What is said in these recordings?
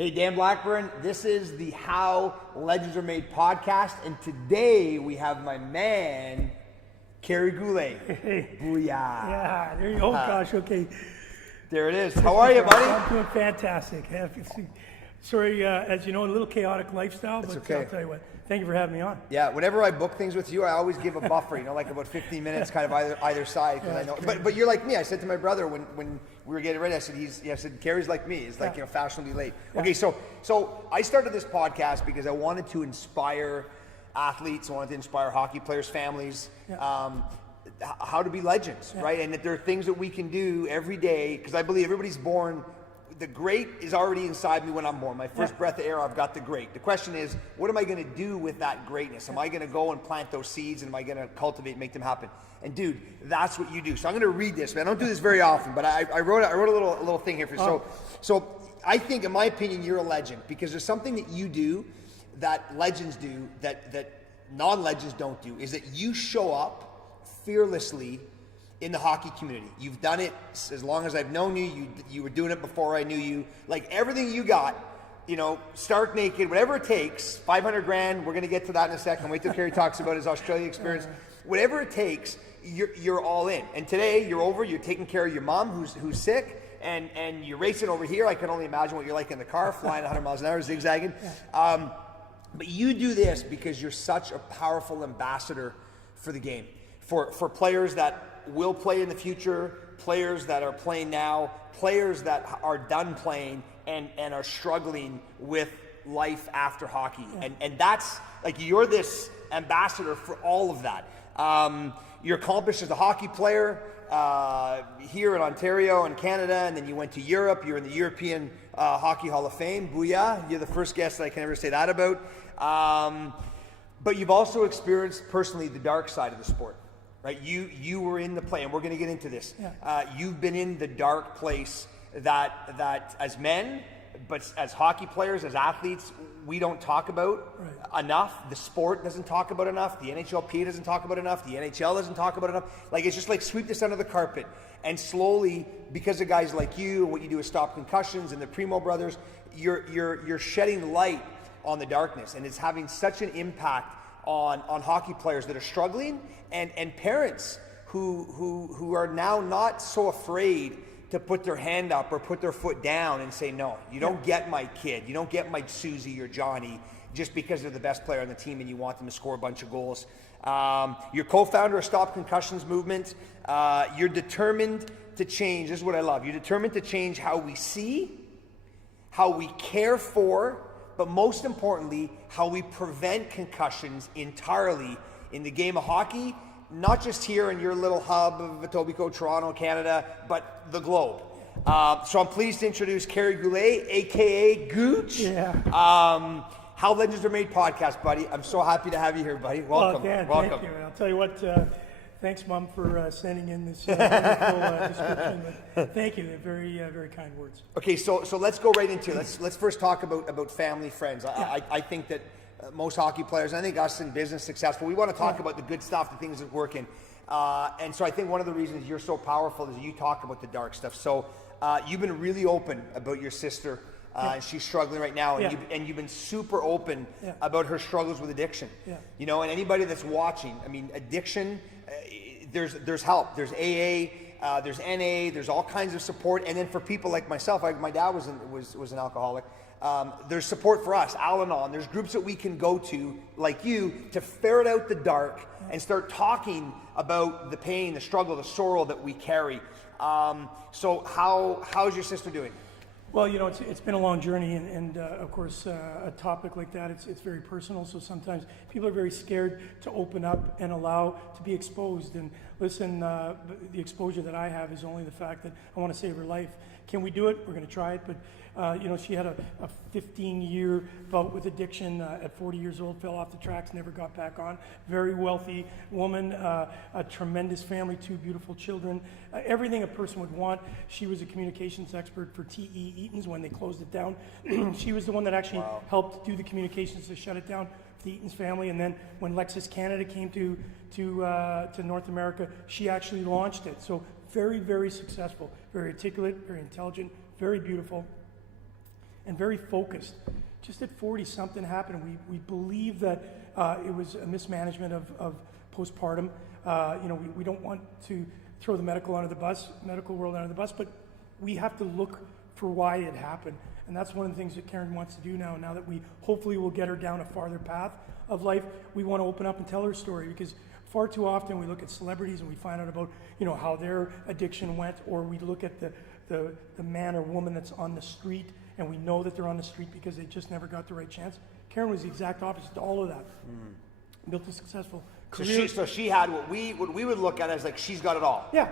Hey, Dan Blackburn, this is the How Legends Are Made podcast, and today we have my man, Kerry Goulet. Hey. Booyah. Yeah, there you go. Oh, gosh, okay. There it is. How are you, buddy? I'm doing fantastic. Sorry, as you know, a little chaotic lifestyle, but okay. I'll tell you what, thank you for having me on. Yeah, whenever I book things with you, I always give a buffer, like about 15 minutes kind of either side. Cause I know, but you're like me. I said to my brother when we were getting ready, I said, Kerry's like me. It's like, fashionably late. Yeah. Okay, so I started this podcast because I wanted to inspire athletes. I wanted to inspire hockey players' families, how to be legends, right? And that there are things that we can do every day, because I believe everybody's born. The great is already inside me when I'm born. My first breath of air, I've got the great. The question is, what am I going to do with that greatness? Am I going to go and plant those seeds, and am I going to cultivate and make them happen? And dude, that's what you do. So I'm going to read this, man. I don't do this very often, but I wrote a little thing here for you. So I think, in my opinion, you're a legend, because there's something that you do that legends do that non-legends don't do, is that you show up fearlessly in the hockey community. You've done it as long as I've known you. You were doing it before I knew you. Like, everything you got, stark naked, whatever it takes, 500 grand, we're going to get to that in a second. Wait till Kerry talks about his Australia experience. Whatever it takes, you're all in. And today, you're taking care of your mom who's sick, and you're racing over here. I can only imagine what you're like in the car, flying 100 miles an hour, zigzagging. But you do this because you're such a powerful ambassador for the game. For players that will play in the future, players that are playing now, players that are done playing and are struggling with life after hockey. And that's, like, you're this ambassador for all of that. You're accomplished as a hockey player here in Ontario and Canada, and then you went to Europe. You're in the European Hockey Hall of Fame. Booyah. You're the first guest that I can ever say that about. But you've also experienced personally the dark side of the sport. Right, you were in the play, and we're going to get into this. You've been in the dark place that as men, but as hockey players, as athletes, we don't talk about enough. The sport doesn't talk about enough. The NHLP doesn't talk about enough. The NHL doesn't talk about enough. Like, it's just like sweep this under the carpet. And slowly, because of guys like you, what you do is stop concussions, and the Primo brothers, you're shedding light on the darkness, and it's having such an impact on hockey players that are struggling, and parents who are now not so afraid to put their hand up or put their foot down and say, no, you don't get my kid, you don't get my Susie or Johnny just because they're the best player on the team and you want them to score a bunch of goals. You're co-founder of Stop Concussions movement. You're determined to change. This is what I love. You're determined to change how we see, how we care for, but most importantly, how we prevent concussions entirely in the game of hockey, not just here in your little hub of Etobicoke, Toronto, Canada, but the globe. So I'm pleased to introduce Kerry Goulet, a.k.a. Gooch. How Legends Are Made podcast, buddy. I'm so happy to have you here, buddy. Welcome. Dan, welcome. Thank you. And I'll tell you what, thanks, Mom, for sending in this wonderful description. But thank you. They're very, very kind words. Okay, so let's go right into it. Let's first talk about family, friends. I think that most hockey players, and I think us in business successful, we want to talk about the good stuff, the things that work in. And so I think one of the reasons you're so powerful is you talk about the dark stuff. So you've been really open about your sister. And she's struggling right now, and you've been super open about her struggles with addiction. And anybody that's watching, I mean, addiction, there's help. There's AA, there's NA, there's all kinds of support. And then for people like myself, my dad was an alcoholic. There's support for us, Al-Anon. There's groups that we can go to, like you, to ferret out the dark and start talking about the pain, the struggle, the sorrow that we carry. So how's your sister doing? Well, it's been a long journey, and of course, a topic like that, it's very personal, so sometimes people are very scared to open up and allow to be exposed. And listen, the exposure that I have is only the fact that I want to save her life. Can we do it? We're going to try it, but she had a 15-year bout with addiction at 40 years old, fell off the tracks, never got back on. Very wealthy woman, a tremendous family, 2 beautiful children, everything a person would want. She was a communications expert for T.E. Eaton's when they closed it down. She was the one that actually helped do the communications to shut it down for the Eaton's family. And then when Lexus Canada came to North America, she actually launched it. So very, very successful, very articulate, very intelligent, very beautiful. and very focused. Just at 40, something happened. We believe that it was a mismanagement of postpartum. We don't want to throw the medical world under the bus, but we have to look for why it happened. And that's one of the things that Karen wants to do now that we hopefully will get her down a farther path of life. We want to open up and tell her story, because far too often we look at celebrities and we find out about, how their addiction went, or we look at the man or woman that's on the street and we know that they're on the street because they just never got the right chance. Karen was the exact opposite to all of that. Built a successful career. So she had what we would look at as like she's got it all. Yeah.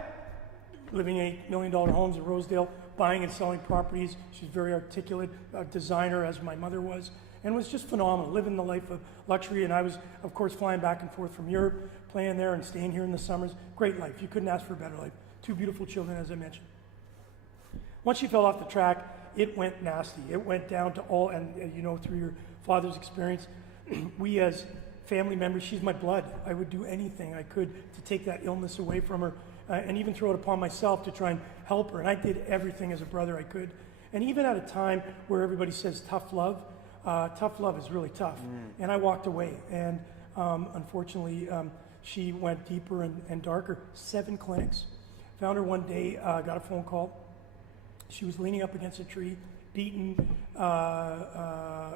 Living in $8 million homes in Rosedale, buying and selling properties. She's very articulate, a designer, as my mother was, and was just phenomenal, living the life of luxury. And I was, of course, flying back and forth from Europe, playing there and staying here in the summers. Great life. You couldn't ask for a better life. 2 beautiful children, as I mentioned. Once she fell off the track, it went nasty. It went down to all, and through your father's experience, we as family members, she's my blood. I would do anything I could to take that illness away from her, and even throw it upon myself to try and help her. And I did everything as a brother I could. And even at a time where everybody says tough love is really tough. And I walked away. And unfortunately, she went deeper and darker. 7 clinics. Found her one day, got a phone call. She was leaning up against a tree, beaten,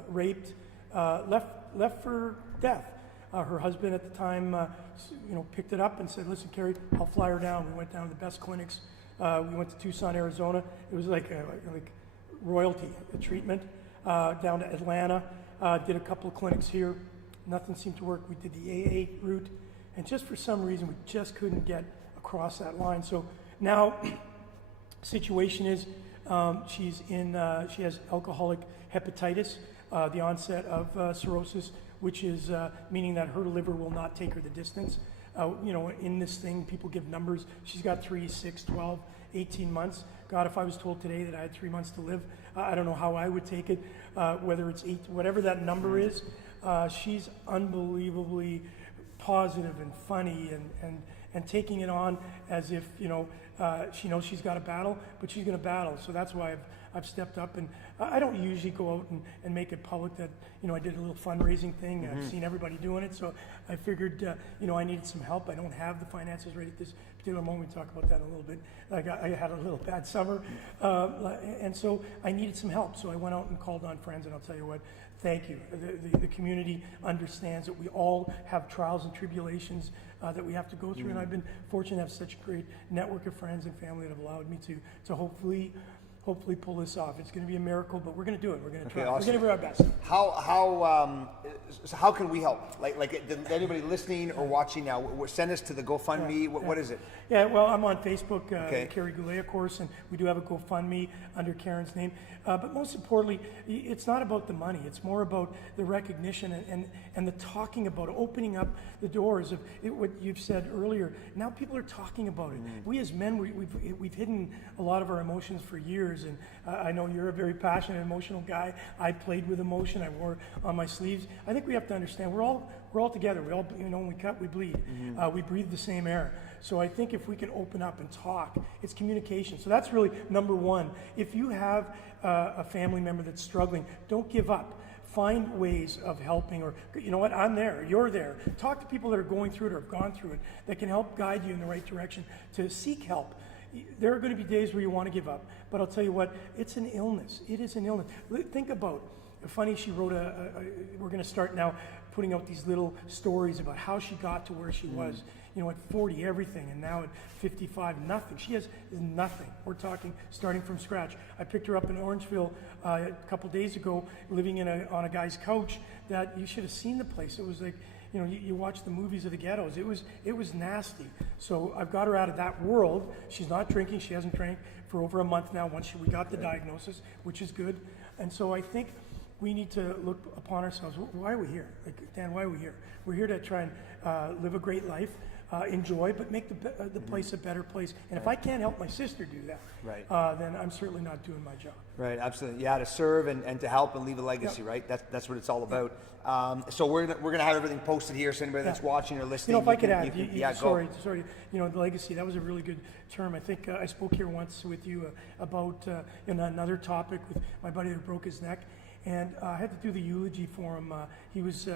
raped, left for death. Her husband at the time, picked it up and said, "Listen, Kerry, I'll fly her down." We went down to the best clinics. We went to Tucson, Arizona. It was like royalty, a treatment. Down to Atlanta, did a couple of clinics here. Nothing seemed to work. We did the AA route, and just for some reason, we just couldn't get across that line. So now, situation is, she has alcoholic hepatitis, the onset of cirrhosis, which is meaning that her liver will not take her the distance. In this thing, people give numbers. She's got 3, 6, 12, 18 months. God, if I was told today that I had 3 months to live, I don't know how I would take it, whether it's 8, whatever that number is. She's unbelievably positive and funny and taking it on as if, she knows she's got a battle, but she's going to battle. So that's why I've stepped up, and I don't usually go out and make it public that, I did a little fundraising thing. I've seen everybody doing it, so I figured, I needed some help. I don't have the finances right at this particular moment. We talk about that a little bit. I had a little bad summer, and so I needed some help. So I went out and called on friends, and I'll tell you what, thank you. The community understands that we all have trials and tribulations that we have to go through, and I've been fortunate to have such a great network of friends and family that have allowed me to hopefully pull this off. It's going to be a miracle, but we're going to do it. We're going to try. Awesome. We're going to do our best. How can we help? Like anybody listening or watching now, send us to the GoFundMe. What is it? Yeah, well, I'm on Facebook, Kerry Goulet, of course, and we do have a GoFundMe under Karen's name. But most importantly, it's not about the money. It's more about the recognition and the talking about it, opening up the doors of what you've said earlier. Now people are talking about it. We as men, we've hidden a lot of our emotions for years, and I know you're a very passionate, emotional guy. I played with emotion. I wore on my sleeves. I think we have to understand we're all together. We all, when we cut, we bleed. We breathe the same air. So I think if we can open up and talk, it's communication. So that's really number one. If you have a family member that's struggling, don't give up. Find ways of helping, or you know what, I'm there, you're there. Talk to people that are going through it or have gone through it that can help guide you in the right direction to seek help. There are going to be days where you want to give up, but I'll tell you what, it's an illness. It is an illness. Think about, funny, she wrote we're going to start now putting out these little stories about how she got to where she was. At 40, everything, and now at 55, nothing. She has nothing. We're talking starting from scratch. I picked her up in Orangeville a couple days ago, living on a guy's couch that you should have seen the place. It was like, you watch the movies of the ghettos. It was nasty. So I've got her out of that world. She's not drinking. She hasn't drank for over a month now once we got the diagnosis, which is good. And so I think we need to look upon ourselves. Why are we here? Dan, why are we here? We're here to try and live a great life. enjoy, but make the place a better place. And if I can't help my sister do that, then I'm certainly not doing my job. Right, absolutely. Yeah, to serve and to help and leave a legacy, right? That's what it's all about. So we're gonna have everything posted here, so anybody that's watching or listening, if I could add, go. sorry, the legacy, that was a really good term. I think I spoke here once with you about another topic with my buddy that broke his neck, and I had to do the eulogy for him. He was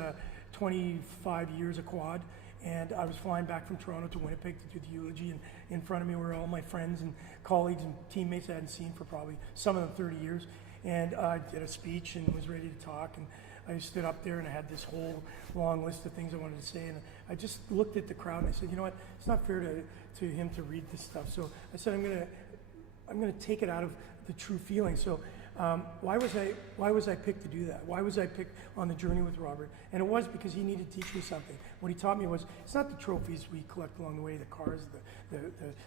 25 years a quad, and I was flying back from Toronto to Winnipeg to do the eulogy, and in front of me were all my friends and colleagues and teammates I hadn't seen for probably, some of them 30 years, and I did a speech and was ready to talk, and I stood up there and I had this whole long list of things I wanted to say, and I just looked at the crowd and I said, you know what, it's not fair to him to read this stuff. So I said, I'm gonna take it out of the true feeling. So why was I picked to do that? Why was I picked on the journey with Robert? And it was because he needed to teach me something. What he taught me was, it's not the trophies we collect along the way, the cars,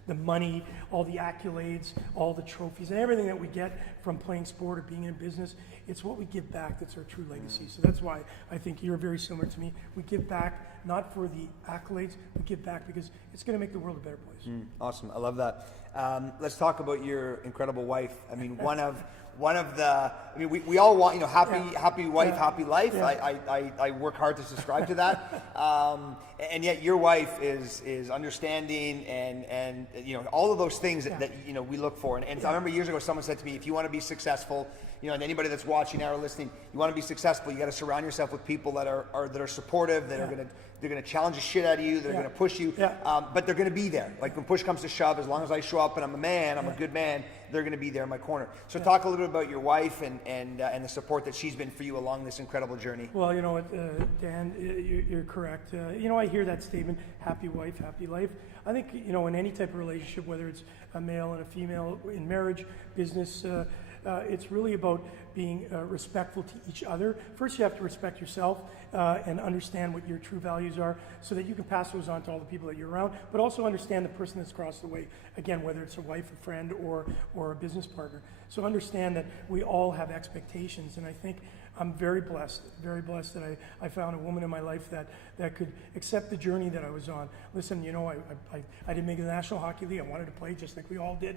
the money, all the accolades, all the trophies, and everything that we get from playing sport or being in business. It's what we give back that's our true legacy. So that's why I think you're very similar to me. We give back not for the accolades, we give back because it's going to make the world a better place. Awesome, I love that. Let's talk about your incredible wife. I mean, one of the, I mean, we all want, happy wife, happy life. Yeah. I work hard to subscribe to that. And yet your wife is understanding and all of those things that we look for. And I remember years ago someone said to me, if you want to be successful, and anybody that's watching now or listening, you want to be successful, you got to surround yourself with people that are supportive, that they're going to challenge the shit out of you, they're going to push you, but they're going to be there. Like when push comes to shove, as long as I show up and I'm a man, I'm a good man, they're going to be there in my corner. So talk a little bit about your wife and the support that she's been for you along this incredible journey. Well, you know what, Dan, you're correct. I hear that statement, happy wife, happy life. I think, in any type of relationship, whether it's a male and a female, in marriage, business, it's really about being respectful to each other. First, you have to respect yourself and understand what your true values are so that you can pass those on to all the people that you're around, but also understand the person that's across the way. Again, whether it's a wife, a friend, or a business partner. So understand that we all have expectations, and I think I'm very blessed that I found a woman in my life that could accept the journey that I was on. Listen, I didn't make the National Hockey League. I wanted to play just like we all did.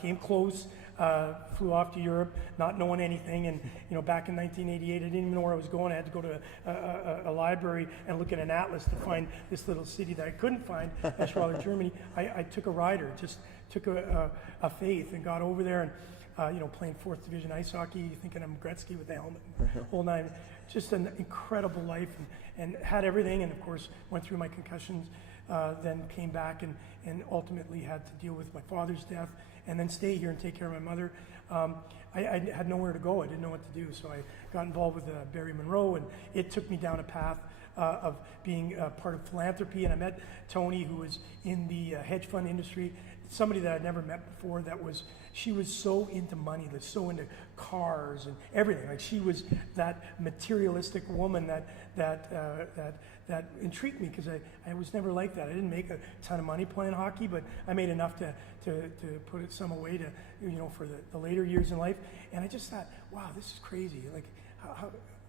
Came close, flew off to Europe, not knowing anything. And, back in 1988, I didn't even know where I was going. I had to go to a library and look at an atlas to find this little city that I couldn't find, Eschweiler, Germany. I took a rider, just took a faith and got over there and, playing 4th Division ice hockey, thinking I'm Gretzky with the helmet, whole nine. Just an incredible life and had everything. And, of course, went through my concussions, then came back and ultimately had to deal with my father's death and then stay here and take care of my mother. I had nowhere to go. I didn't know what to do. So I got involved with Barry Monroe, and it took me down a path of being part of philanthropy. And I met Tony, who was in the hedge fund industry, somebody that I'd never met before. She was so into money, so into cars and everything. Like she was that materialistic woman that intrigued me because I was never like that. I didn't make a ton of money playing hockey, but I made enough to put it some away for the later years in life. And I just thought, wow, this is crazy. Like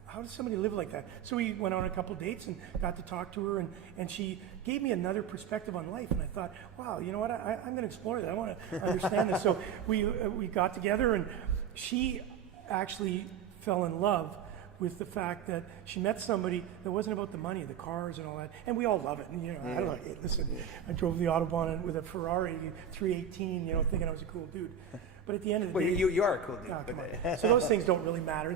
how does somebody live like that? So we went on a couple dates and got to talk to her, and she gave me another perspective on life. And I thought, wow, you know what? I'm going to explore that. I want to understand this. So we got together, and she actually fell in love with the fact that she met somebody that wasn't about the money, the cars and all that. And we all love it. And, I don't know, listen, I drove the Autobahn with a Ferrari 318, thinking I was a cool dude. But at the end of the day... you are a cool dude. Oh, come on. So those things don't really matter.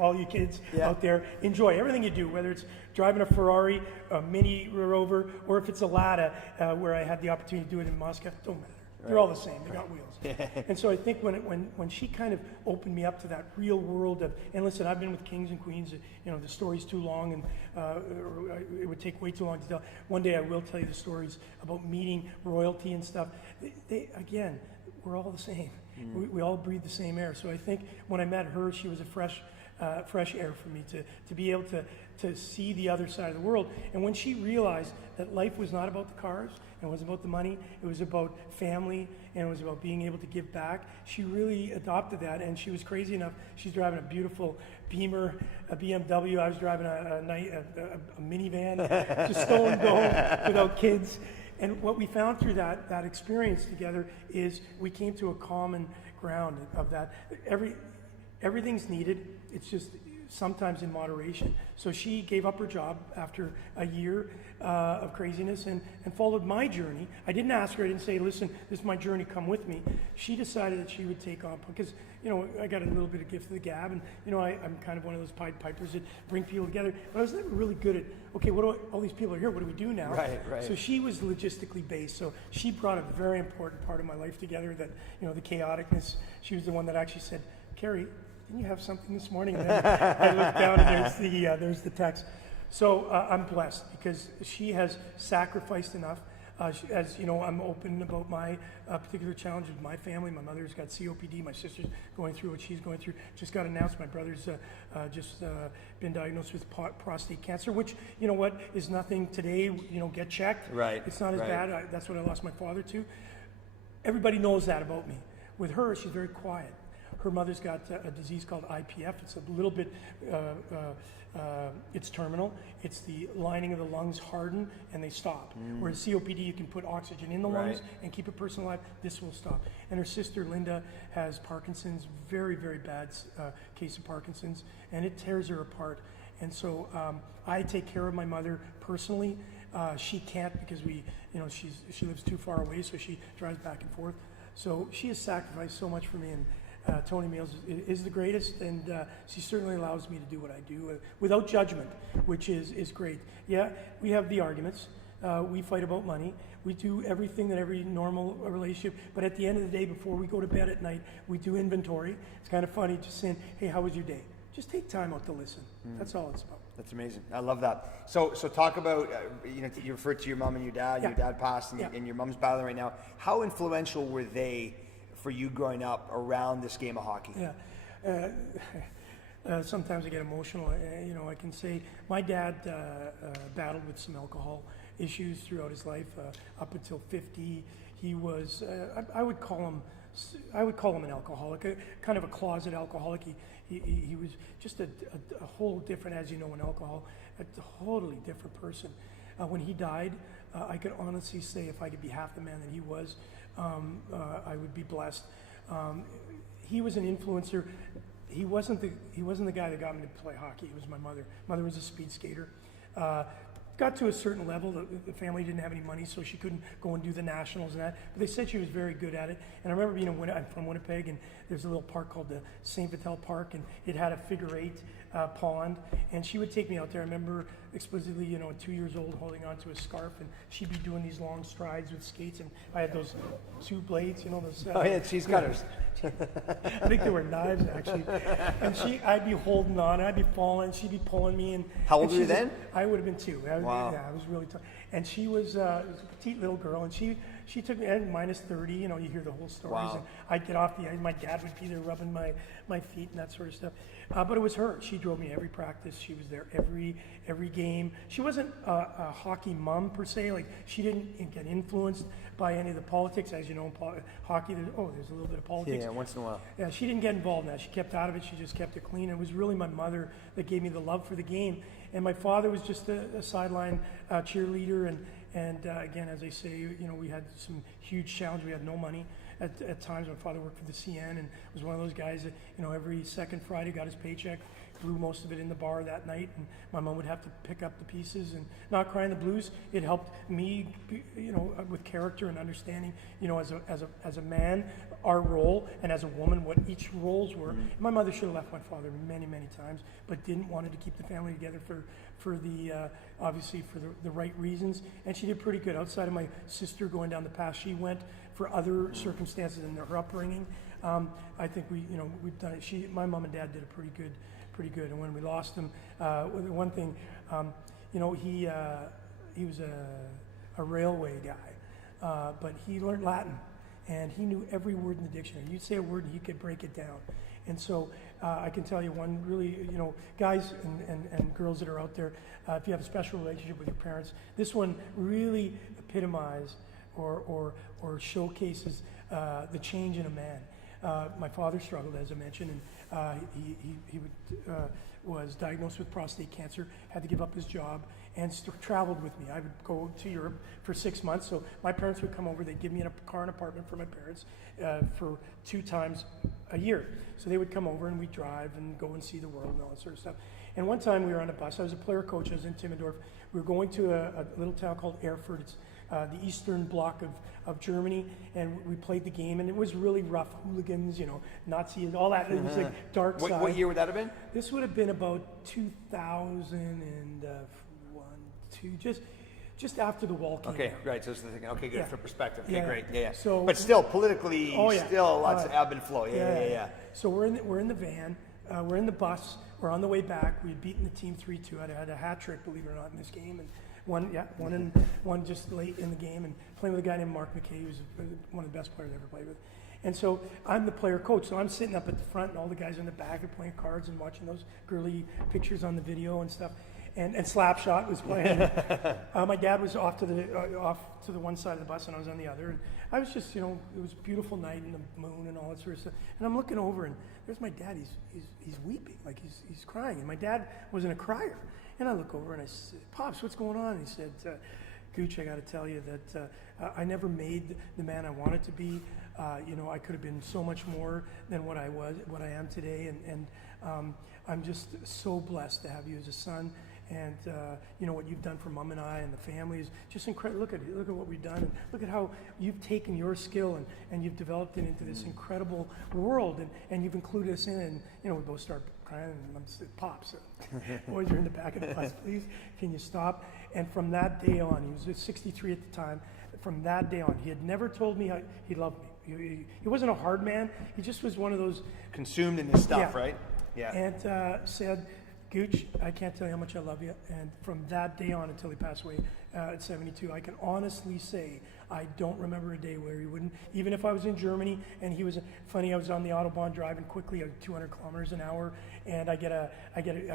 All you kids out there, enjoy everything you do, whether it's driving a Ferrari, a Mini Rover, or if it's a Lada, where I had the opportunity to do it in Moscow, don't matter. They're all the same. They got wheels. And so I think when she kind of opened me up to that real world of, and listen, I've been with kings and queens, the story's too long and it would take way too long to tell. One day I will tell you the stories about meeting royalty and stuff. Again, we're all the same. We all breathe the same air. So I think when I met her, she was a fresh fresh air for me to be able to see the other side of the world. And when she realized that life was not about the cars, and it wasn't about the money, it was about family, and it was about being able to give back, she really adopted that, and she was crazy enough. She's driving a beautiful Beamer, a BMW. I was driving a minivan, just stone dome without kids. And what we found through that experience together is we came to a common ground of that. Everything's needed. It's just sometimes in moderation. So she gave up her job after a year of craziness and followed my journey. I didn't ask her, I didn't say, listen, this is my journey, come with me. She decided that she would take on, because, I got a little bit of gift of the gab, and, I'm kind of one of those Pied Pipers that bring people together, but I was never really good at, okay, all these people are here, what do we do now? Right. So she was logistically based, so she brought a very important part of my life together, that, the chaoticness. She was the one that actually said, Kerry, didn't you have something this morning? And then I looked down and there's the text. So I'm blessed because she has sacrificed enough. As you know, I'm open about my particular challenge with my family. My mother's got COPD. My sister's going through what she's going through. Just got announced my brother's just been diagnosed with prostate cancer, which, is nothing today. Get checked. Right. It's not as bad. That's what I lost my father to. Everybody knows that about me. With her, she's very quiet. Her mother's got a disease called IPF. It's a little bit, it's terminal. It's the lining of the lungs harden and they stop. Whereas COPD, you can put oxygen in the lungs and keep a person alive. This will stop. And her sister, Linda, has Parkinson's, very, very bad case of Parkinson's, and it tears her apart. And so I take care of my mother personally. She can't because she lives too far away, so she drives back and forth. So she has sacrificed so much for me, and Tony Mills is the greatest, and she certainly allows me to do what I do without judgment, which is great. Yeah, we have the arguments. We fight about money. We do everything that every normal relationship, but at the end of the day, before we go to bed at night, we do inventory. It's kind of funny just saying, hey, how was your day? Just take time out to listen. That's all it's about. That's amazing. I love that. So talk about, you referred to your mom and your dad. Yeah. Your dad passed, and your mom's battling right now. How influential were they for you growing up around this game of hockey? Yeah. Sometimes I get emotional. I can say my dad battled with some alcohol issues throughout his life. Up until 50, he was, I would call him an alcoholic, kind of a closet alcoholic. He was just a whole different, as you know, in alcohol, a totally different person. When he died, I could honestly say if I could be half the man that he was, I would be blessed. He was an influencer. He wasn't the guy that got me to play hockey. It was my mother. Mother was a speed skater. Got to a certain level. The family didn't have any money, so she couldn't go and do the nationals and that. But they said she was very good at it. And I remember I'm from Winnipeg, and there's a little park called the St. Vital Park, and it had a figure-8 pond. And she would take me out there. I remember explicitly, at 2 years old, holding onto a scarf, and she'd be doing these long strides with skates. And I had those 2 blades, those. Oh yeah, cheese cutters. I think they were knives actually. And I'd be holding on, I'd be falling, she'd be pulling me. And how old were you then? I would have been 2. Wow. Yeah, I was really tough. And she was a petite little girl, and she took me at minus 30. You hear the whole stories. Wow. And I'd get off the ice. My dad would be there rubbing my feet and that sort of stuff. But it was her. She drove me every practice. She was there every game. She wasn't a hockey mom per se. Like, she didn't get influenced by any of the politics. As you know, in hockey, there's a little bit of politics. Yeah, once in a while. Yeah, she didn't get involved in that. She kept out of it. She just kept it clean. It was really my mother that gave me the love for the game. And my father was just a sideline cheerleader. And again, as I say, we had some huge challenge. We had no money at times. My father worked for the CN and was one of those guys that, every second Friday got his paycheck, threw most of it in the bar that night, and my mom would have to pick up the pieces. And not crying the blues, it helped me, with character and understanding, as a man, our role, and as a woman, what each roles were. My mother should have left my father many, many times, but didn't wanted to keep the family together for the obviously for the right reasons, and she did pretty good. Outside of my sister going down the path she went for other circumstances in her upbringing, I think we've done it. My mom and dad did it pretty good. And when we lost him, one thing, he was a railway guy, but he learned Latin, and he knew every word in the dictionary. You'd say a word, and he could break it down. And so I can tell you one really, guys and girls that are out there, if you have a special relationship with your parents, this one really epitomized or showcases the change in a man. My father struggled, as I mentioned, and he was diagnosed with prostate cancer, had to give up his job, and traveled with me. I would go to Europe for 6 months, so my parents would come over, they'd give me a car and apartment for my parents for 2 times a year. So they would come over and we'd drive and go and see the world and all that sort of stuff. And one time we were on a bus, I was a player coach, I was in Timmendorf. We were going to a little town called Erfurt. It's the eastern block of Germany, and we played the game, and it was really rough. Hooligans, Nazis, all that. It was like dark side. What year would that have been? This would have been about 2001, 2, just after the wall came Okay, down. right. So okay, good Yeah. for perspective. Okay, Yeah. great. Yeah. So- but still, politically, Oh, yeah. still lots of ebb and flow. Yeah. So we're in the van, we're in the bus, we're on the way back. We had beaten the team 3-2. I had a hat trick, believe it or not, in this game, and one just late in the game, and playing with a guy named Mark McKay, who was one of the best players I ever played with. And so I'm the player coach, so I'm sitting up at the front, and all the guys in the back are playing cards and watching those girly pictures on the video and stuff. And Slapshot was playing. My dad was off to the one side of the bus, and I was on the other. And I was just, it was a beautiful night and the moon and all that sort of stuff. And I'm looking over, and there's my dad. He's weeping, like he's crying. And my dad wasn't a crier. And I look over and I said, "Pops, what's going on?" And he said, "Gooch, I got to tell you that I never made the man I wanted to be. I could have been so much more than what I am today. And I'm just so blessed to have you as a son. And what you've done for Mom and I and the family is just incredible. Look at what we've done, and look at how you've taken your skill and you've developed it into this incredible world, and you've included us in it." And we both start crying, and I'm saying, "Pops, boys are in the back of the bus, please, can you stop?" And from that day on, he was 63 at the time. From that day on, he had never told me how he loved me. He wasn't a hard man. He just was one of those Consumed in his stuff, Yeah. right? Yeah. And said, "Gooch, I can't tell you how much I love you." And from that day on until he passed away at 72, I can honestly say I don't remember a day where he wouldn't, even if I was in Germany and he was, funny, I was on the Autobahn driving quickly at 200 kilometers an hour, and I don't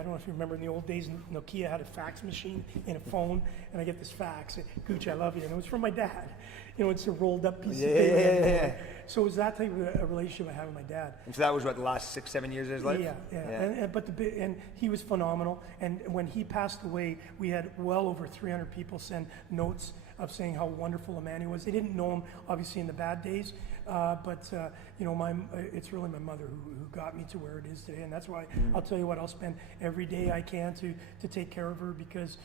know if you remember in the old days, Nokia had a fax machine in a phone, and I get this fax, "Gooch, I love you," and it was from my dad. It's a rolled up piece of paper. Yeah. So it was that type of a relationship I had with my dad. And so that was what, the last 6-7 years of his life? Yeah. And he was phenomenal. And when he passed away, we had well over 300 people send notes of saying how wonderful a man he was. They didn't know him, obviously, in the bad days, but it's really my mother who got me to where it is today. And that's why I'll tell you what, I'll spend every day I can to take care of her, because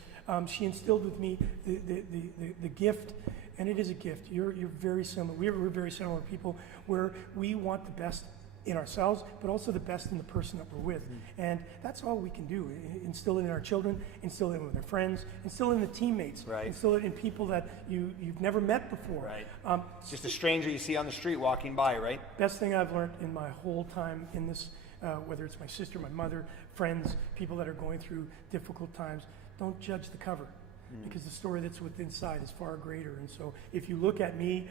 she instilled with me the gift. And it is a gift. You're very similar. We're very similar people, where we want the best in ourselves, but also the best in the person that we're with. And that's all we can do. Instill it in our children, instill it with our friends, instill it in the teammates, Right. instill it in people that you've never met before. Right. It's just a stranger you see on the street walking by, right? Best thing I've learned in my whole time in this, whether it's my sister, my mother, friends, people that are going through difficult times, don't judge the cover. Because the story that's within inside is far greater. And so if you look at me,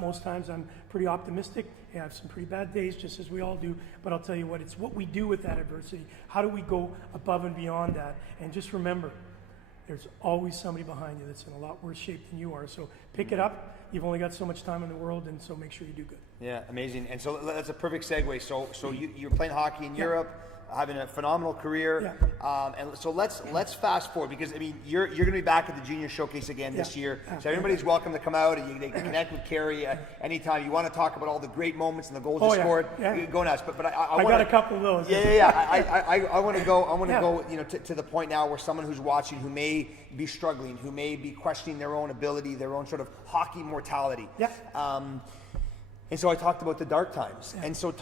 most times I'm pretty optimistic. I have some pretty bad days, just as we all do. But I'll tell you what, it's what we do with that adversity. How do we go above and beyond that? And just remember, there's always somebody behind you that's in a lot worse shape than you are. So pick it up. You've only got so much time in the world, and so make sure you do good. Yeah, amazing. And so that's a perfect segue. So you're playing hockey in Europe, having a phenomenal career. And so let's fast forward, because I mean you're going to be back at the Junior Showcase again this year. So everybody's welcome to come out, and they can connect with Kerry anytime you want to talk about all the great moments and the goals you scored. Go nuts. But I got a couple of those. I want to go to the point now where someone who's watching, who may be struggling, who may be questioning their own ability, their own sort of hockey mortality. And so I talked about the dark times, and so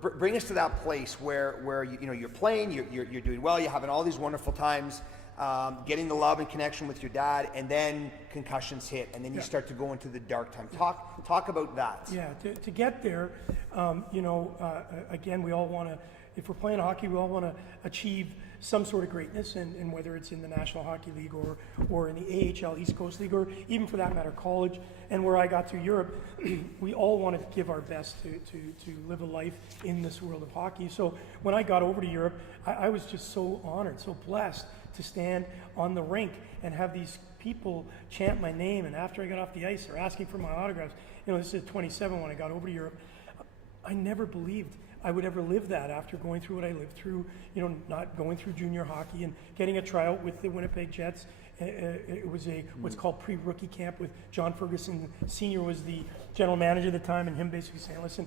bring us to that place where you're playing, you're doing well, you're having all these wonderful times, getting the love and connection with your dad, and then concussions hit, and then you start to go into the dark time. Talk about that. Yeah, to get there, again, we all want to if we're playing hockey, we all want to achieve some sort of greatness, and whether it's in the National Hockey League or in the AHL East Coast League, or even for that matter college, and where I got to Europe, we all wanted to give our best to live a life in this world of hockey. So when I got over to Europe, I was just so honored, so blessed to stand on the rink and have these people chant my name, and after I got off the ice, they're asking for my autographs. This is 27 when I got over to Europe. I never believed I would ever live that after going through what I lived through, not going through junior hockey and getting a tryout with the Winnipeg Jets. It was what's called pre-rookie camp with John Ferguson Sr. was the general manager at the time, and him basically saying, listen,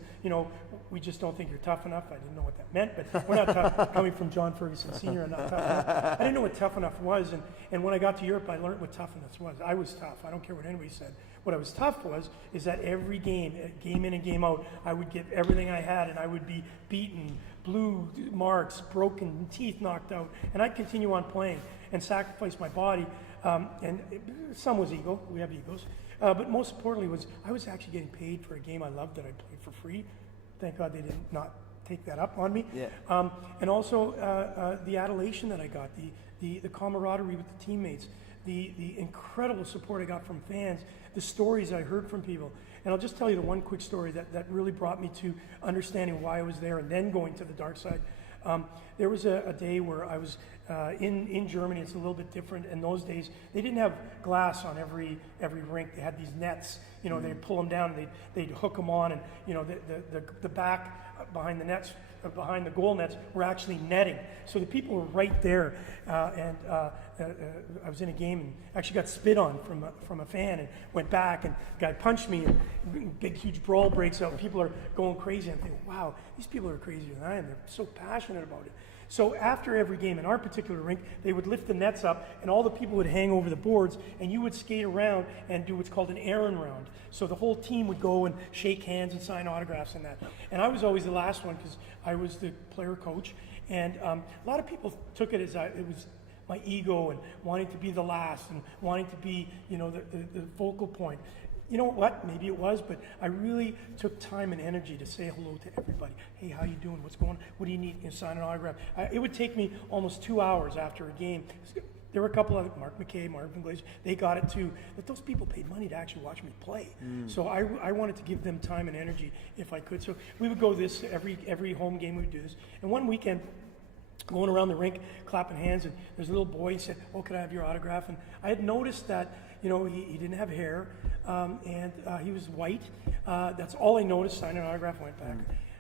we just don't think you're tough enough. I didn't know what that meant, but we're not tough. Coming from John Ferguson Sr., I'm not tough enough. I didn't know what tough enough was, and when I got to Europe, I learned what toughness was. I was tough. I don't care what anybody said. What I was tough is that every game in and game out, I would give everything I had, and I would be beaten, blue marks, broken, teeth knocked out, and I'd continue on playing and sacrifice my body. And some was ego. We have egos. But most importantly I was actually getting paid for a game I loved that I played for free. Thank God they did not take that up on me. Yeah. And also the adulation that I got, the camaraderie with the teammates, the incredible support I got from fans, the stories I heard from people. And I'll just tell you the one quick story that really brought me to understanding why I was there and then going to the dark side. There was a day where I was in Germany. It's a little bit different. In those days, they didn't have glass on every rink. They had these nets. They'd pull them down, and they'd hook them on, and the back behind the nets, behind the goal nets, were actually netting. So the people were right there, and I was in a game and actually got spit on from a fan, and went back, and the guy punched me, and big huge brawl breaks out. And people are going crazy. And I think, wow, these people are crazier than I am. They're so passionate about it. So after every game in our particular rink, they would lift the nets up, and all the people would hang over the boards, and you would skate around and do what's called an errand round. So the whole team would go and shake hands and sign autographs and that. And I was always the last one because I was the player coach. And a lot of people took it as it was my ego and wanting to be the last and wanting to be, the focal point. You know what? Maybe it was, but I really took time and energy to say hello to everybody. Hey, how you doing? What's going on? What do you need? Sign an autograph. It would take me almost 2 hours after a game. There were a couple of Mark McKay, Marvin Glazer, they got it too. But those people paid money to actually watch me play. So I wanted to give them time and energy if I could. So we would go this every home game. We would do this. And one weekend, going around the rink, clapping hands, and there's a little boy. He said, "Oh, could I have your autograph?" And I had noticed that he didn't have hair, and he was white. That's all I noticed. Signed an autograph, went back.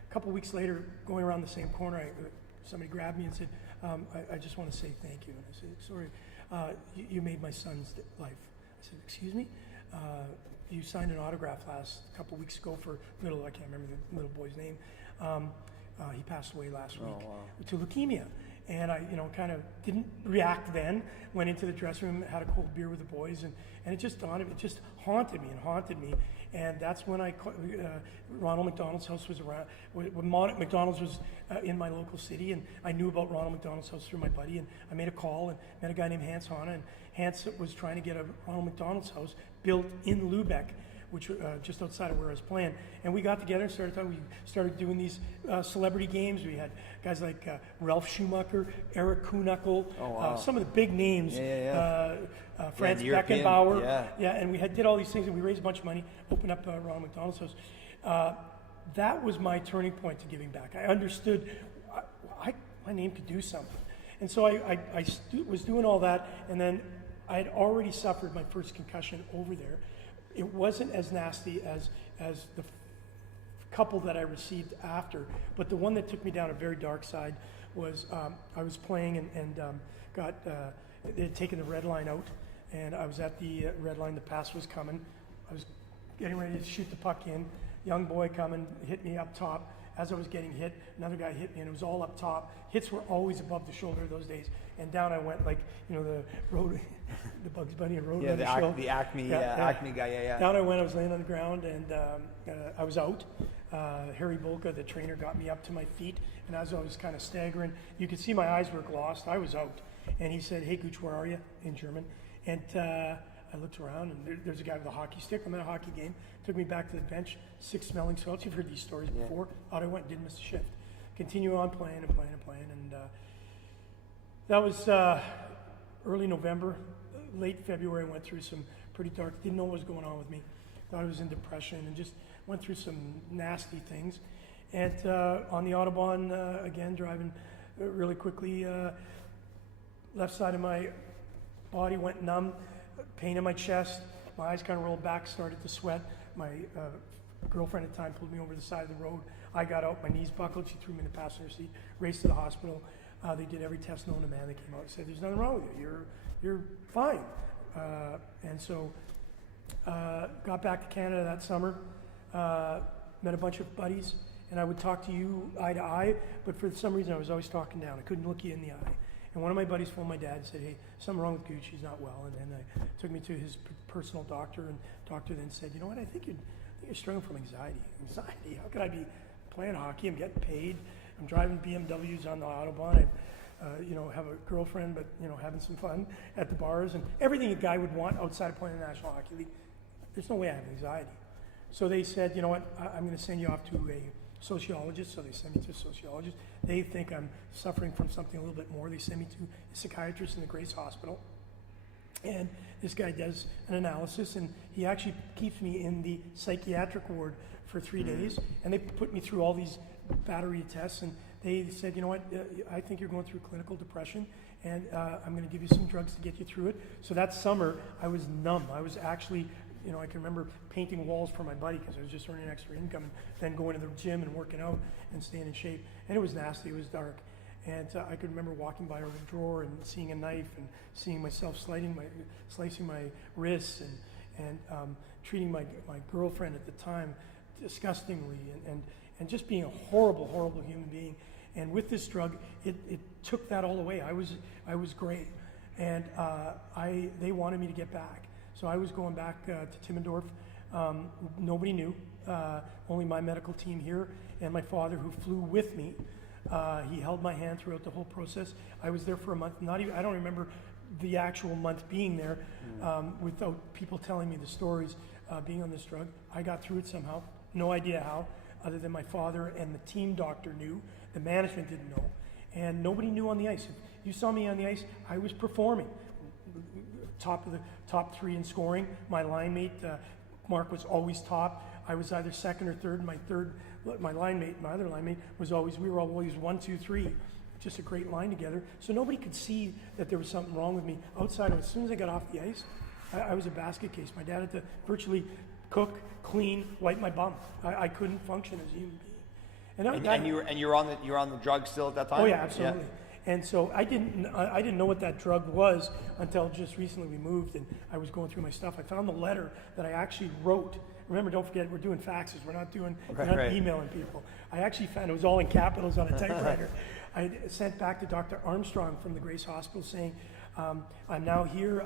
A couple weeks later, going around the same corner, somebody grabbed me and said, I just want to say thank you. And I said, sorry, you made my son's life. I said, excuse me? You signed an autograph a couple weeks ago for I can't remember the little boy's name. He passed away last week to leukemia. And I, kind of didn't react then, went into the dressing room, had a cold beer with the boys, and it just haunted me. And that's when Ronald McDonald's house was around. When McDonald's was in my local city, and I knew about Ronald McDonald's house through my buddy, and I made a call and met a guy named Hans Hanna, and Hans was trying to get a Ronald McDonald's house built in Lubeck, which just outside of where I was playing. And we got together and started talking. We started doing these celebrity games. We had guys like Ralph Schumacher, Eric Kuhnackel, some of the big names, Franz Beckenbauer. And we did all these things, and we raised a bunch of money, opened up Ronald McDonald's house. That was my turning point to giving back. I understood my name could do something. And so I was doing all that, and then I had already suffered my first concussion over there. It wasn't as nasty as the couple that I received after, but the one that took me down a very dark side was I was playing and they had taken the red line out, and I was at the red line. The pass was coming. I was getting ready to shoot the puck in. Young boy coming, hit me up top. As I was getting hit, another guy hit me, and it was all up top. Hits were always above the shoulder those days, and down I went like the road, the Bugs Bunny road. Yeah, the Acme guy. Down I went. I was laying on the ground, and I was out. Harry Bolka, the trainer, got me up to my feet, and as I was kind of staggering, you could see my eyes were glossed. I was out, and he said, "Hey, Gooch, where are you?" in German, and I looked around, and there's a guy with a hockey stick. I'm at a hockey game. Took me back to the bench, 6 smelling salts. You've heard these stories before. Out I went, didn't miss a shift. continue on playing and playing and playing. And that was early November. Late February, I went through some pretty dark, didn't know what was going on with me. Thought I was in depression and just went through some nasty things. And on the Autobahn, again, driving really quickly, left side of my body went numb, pain in my chest, my eyes kind of rolled back, started to sweat. My girlfriend at the time pulled me over the side of the road. I got out, my knees buckled, she threw me in the passenger seat, raced to the hospital. They did every test known to man. They came out and said, there's nothing wrong with you, you're fine. And so got back to Canada that summer, met a bunch of buddies, and I would talk to you eye to eye, but for some reason I was always talking down. I couldn't look you in the eye. And one of my buddies phoned my dad and said, hey, something wrong with Gooch, he's not well. And then took me to his personal doctor, and doctor then said, you know what, I think you're struggling from anxiety. Anxiety, how could I be playing hockey? I'm getting paid. I'm driving BMWs on the Autobahn. I have a girlfriend, but having some fun at the bars and everything a guy would want outside of playing the National Hockey League. There's no way I have anxiety. So they said, you know what, I'm going to send you off to a sociologist. So they sent me to a sociologist. They think I'm suffering from something a little bit more. They send me to a psychiatrist in the Grace Hospital. And this guy does an analysis, and he actually keeps me in the psychiatric ward for 3 days. And they put me through all these battery of tests, and they said, you know what, I think you're going through clinical depression, and I'm going to give you some drugs to get you through it. So that summer, I was numb. I was actually, I can remember painting walls for my buddy because I was just earning extra income, and then going to the gym and working out and staying in shape. And it was nasty. It was dark. And I could remember walking by a drawer and seeing a knife and seeing myself slicing my wrists and treating my girlfriend at the time disgustingly and just being a horrible, horrible human being. And with this drug, it took that all away. I was great. And they wanted me to get back. So I was going back to Timmendorf. Nobody knew, only my medical team here and my father who flew with me. He held my hand throughout the whole process. I was there for a month. I don't remember the actual month being there without people telling me the stories being on this drug. I got through it somehow. No idea how, other than my father and the team doctor knew. The management didn't know. And nobody knew on the ice. If you saw me on the ice, I was performing. Top three in scoring. My line mate, Mark, was always top. I was either second or third. My other line mate we were always 1, 2, 3. Just a great line together. So nobody could see that there was something wrong with me outside of it. As soon as I got off the ice, I was a basket case. My dad had to virtually cook, clean, wipe my bum. I couldn't function as a human being. And you're on the drug still at that time? Oh yeah, absolutely. Yeah. And so I didn't know what that drug was until just recently we moved and I was going through my stuff. I found the letter that I actually wrote. Remember, don't forget, we're doing faxes. We're not emailing people. I actually found it was all in capitals on a typewriter. I sent back to Dr. Armstrong from the Grace Hospital saying, I'm now here.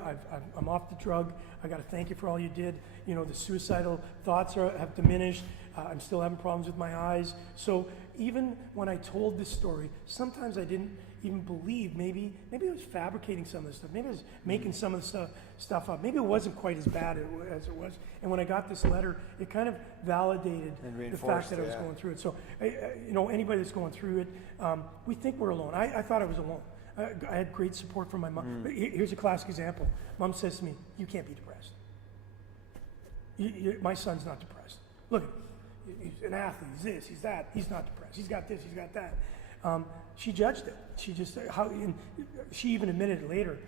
I'm off the drug. I got to thank you for all you did. The suicidal thoughts have diminished. I'm still having problems with my eyes. So even when I told this story, sometimes I didn't even believe. Maybe I was fabricating some of the stuff. Maybe I was making some of the stuff up. Maybe it wasn't quite as bad as it was. And when I got this letter, it kind of validated the fact that I was going through it. So, anybody that's going through it, we think we're alone. I thought I was alone. I had great support from my mom. But here's a classic example. Mom says to me, you can't be depressed. My son's not depressed. Look, he's an athlete, he's this, he's that, he's not depressed, he's got this, he's got that. She judged it. She even admitted it later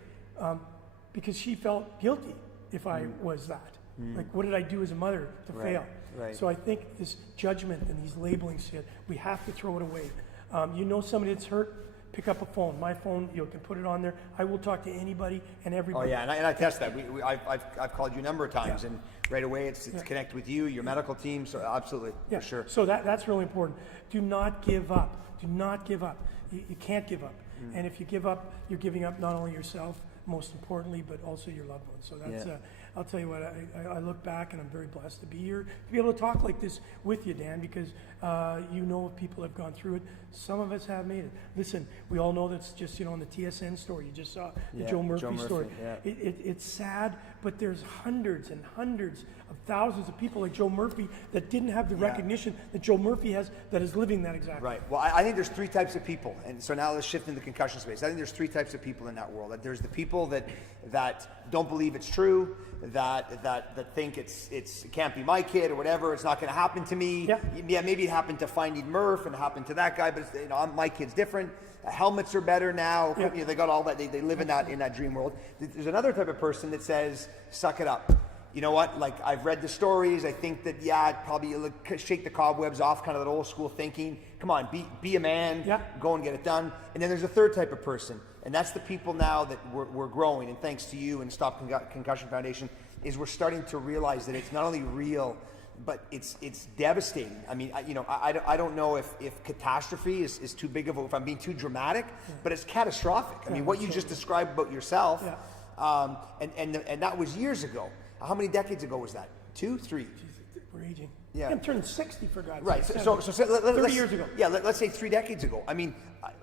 because she felt guilty if I was that. Like, what did I do as a mother to fail? Right. So I think this judgment and these labelings shit, we have to throw it away. Somebody that's hurt, pick up a phone. My phone, you can put it on there. I will talk to anybody and everybody. Oh yeah, and I test that. I've called you a number of times, and right away it's connect with you, your medical team. So absolutely, for sure. So that's really important. Do not give up. Do not give up. You can't give up. And if you give up, you're giving up not only yourself, most importantly, but also your loved ones. So I'll tell you what, I look back and I'm very blessed to be here, to be able to talk like this with you, Dan, because you know people have gone through it. Some of us have made it. Listen, we all know that's just, on the TSN story, you just saw the Joe Murphy story. Yeah. It's sad, but there's hundreds and hundreds of thousands of people like Joe Murphy that didn't have the recognition that Joe Murphy has, that is living that exact Right. Well, I think there's three types of people, and so now let's shift into the concussion space. I think there's three types of people in that world. That there's the people that don't believe it's true, that think it can't be my kid or whatever. It's not going to happen to me. Yeah, maybe it happened to Finding Murph and it happened to that guy, but my kid's different. Helmets are better now. They got all that. They live in that dream world. There's another type of person that says, "Suck it up." You know what? Like, I've read the stories. I think that, probably shake the cobwebs off, kind of that old school thinking. Come on, be a man. Go and get it done. And then there's a third type of person, and that's the people now that we're growing. And thanks to you and Stop Concussion Foundation, is we're starting to realize that it's not only real, but it's devastating. I mean, I don't know if catastrophe is too big of if I'm being too dramatic, but it's catastrophic. I mean, what you just described about yourself, and that was years ago. How many decades ago was that? 2, 3? Jeez, we're aging. Yeah. I'm turning 60 for God's Right. sake. So 30 years ago. Yeah. Let's say 3 decades ago. I mean,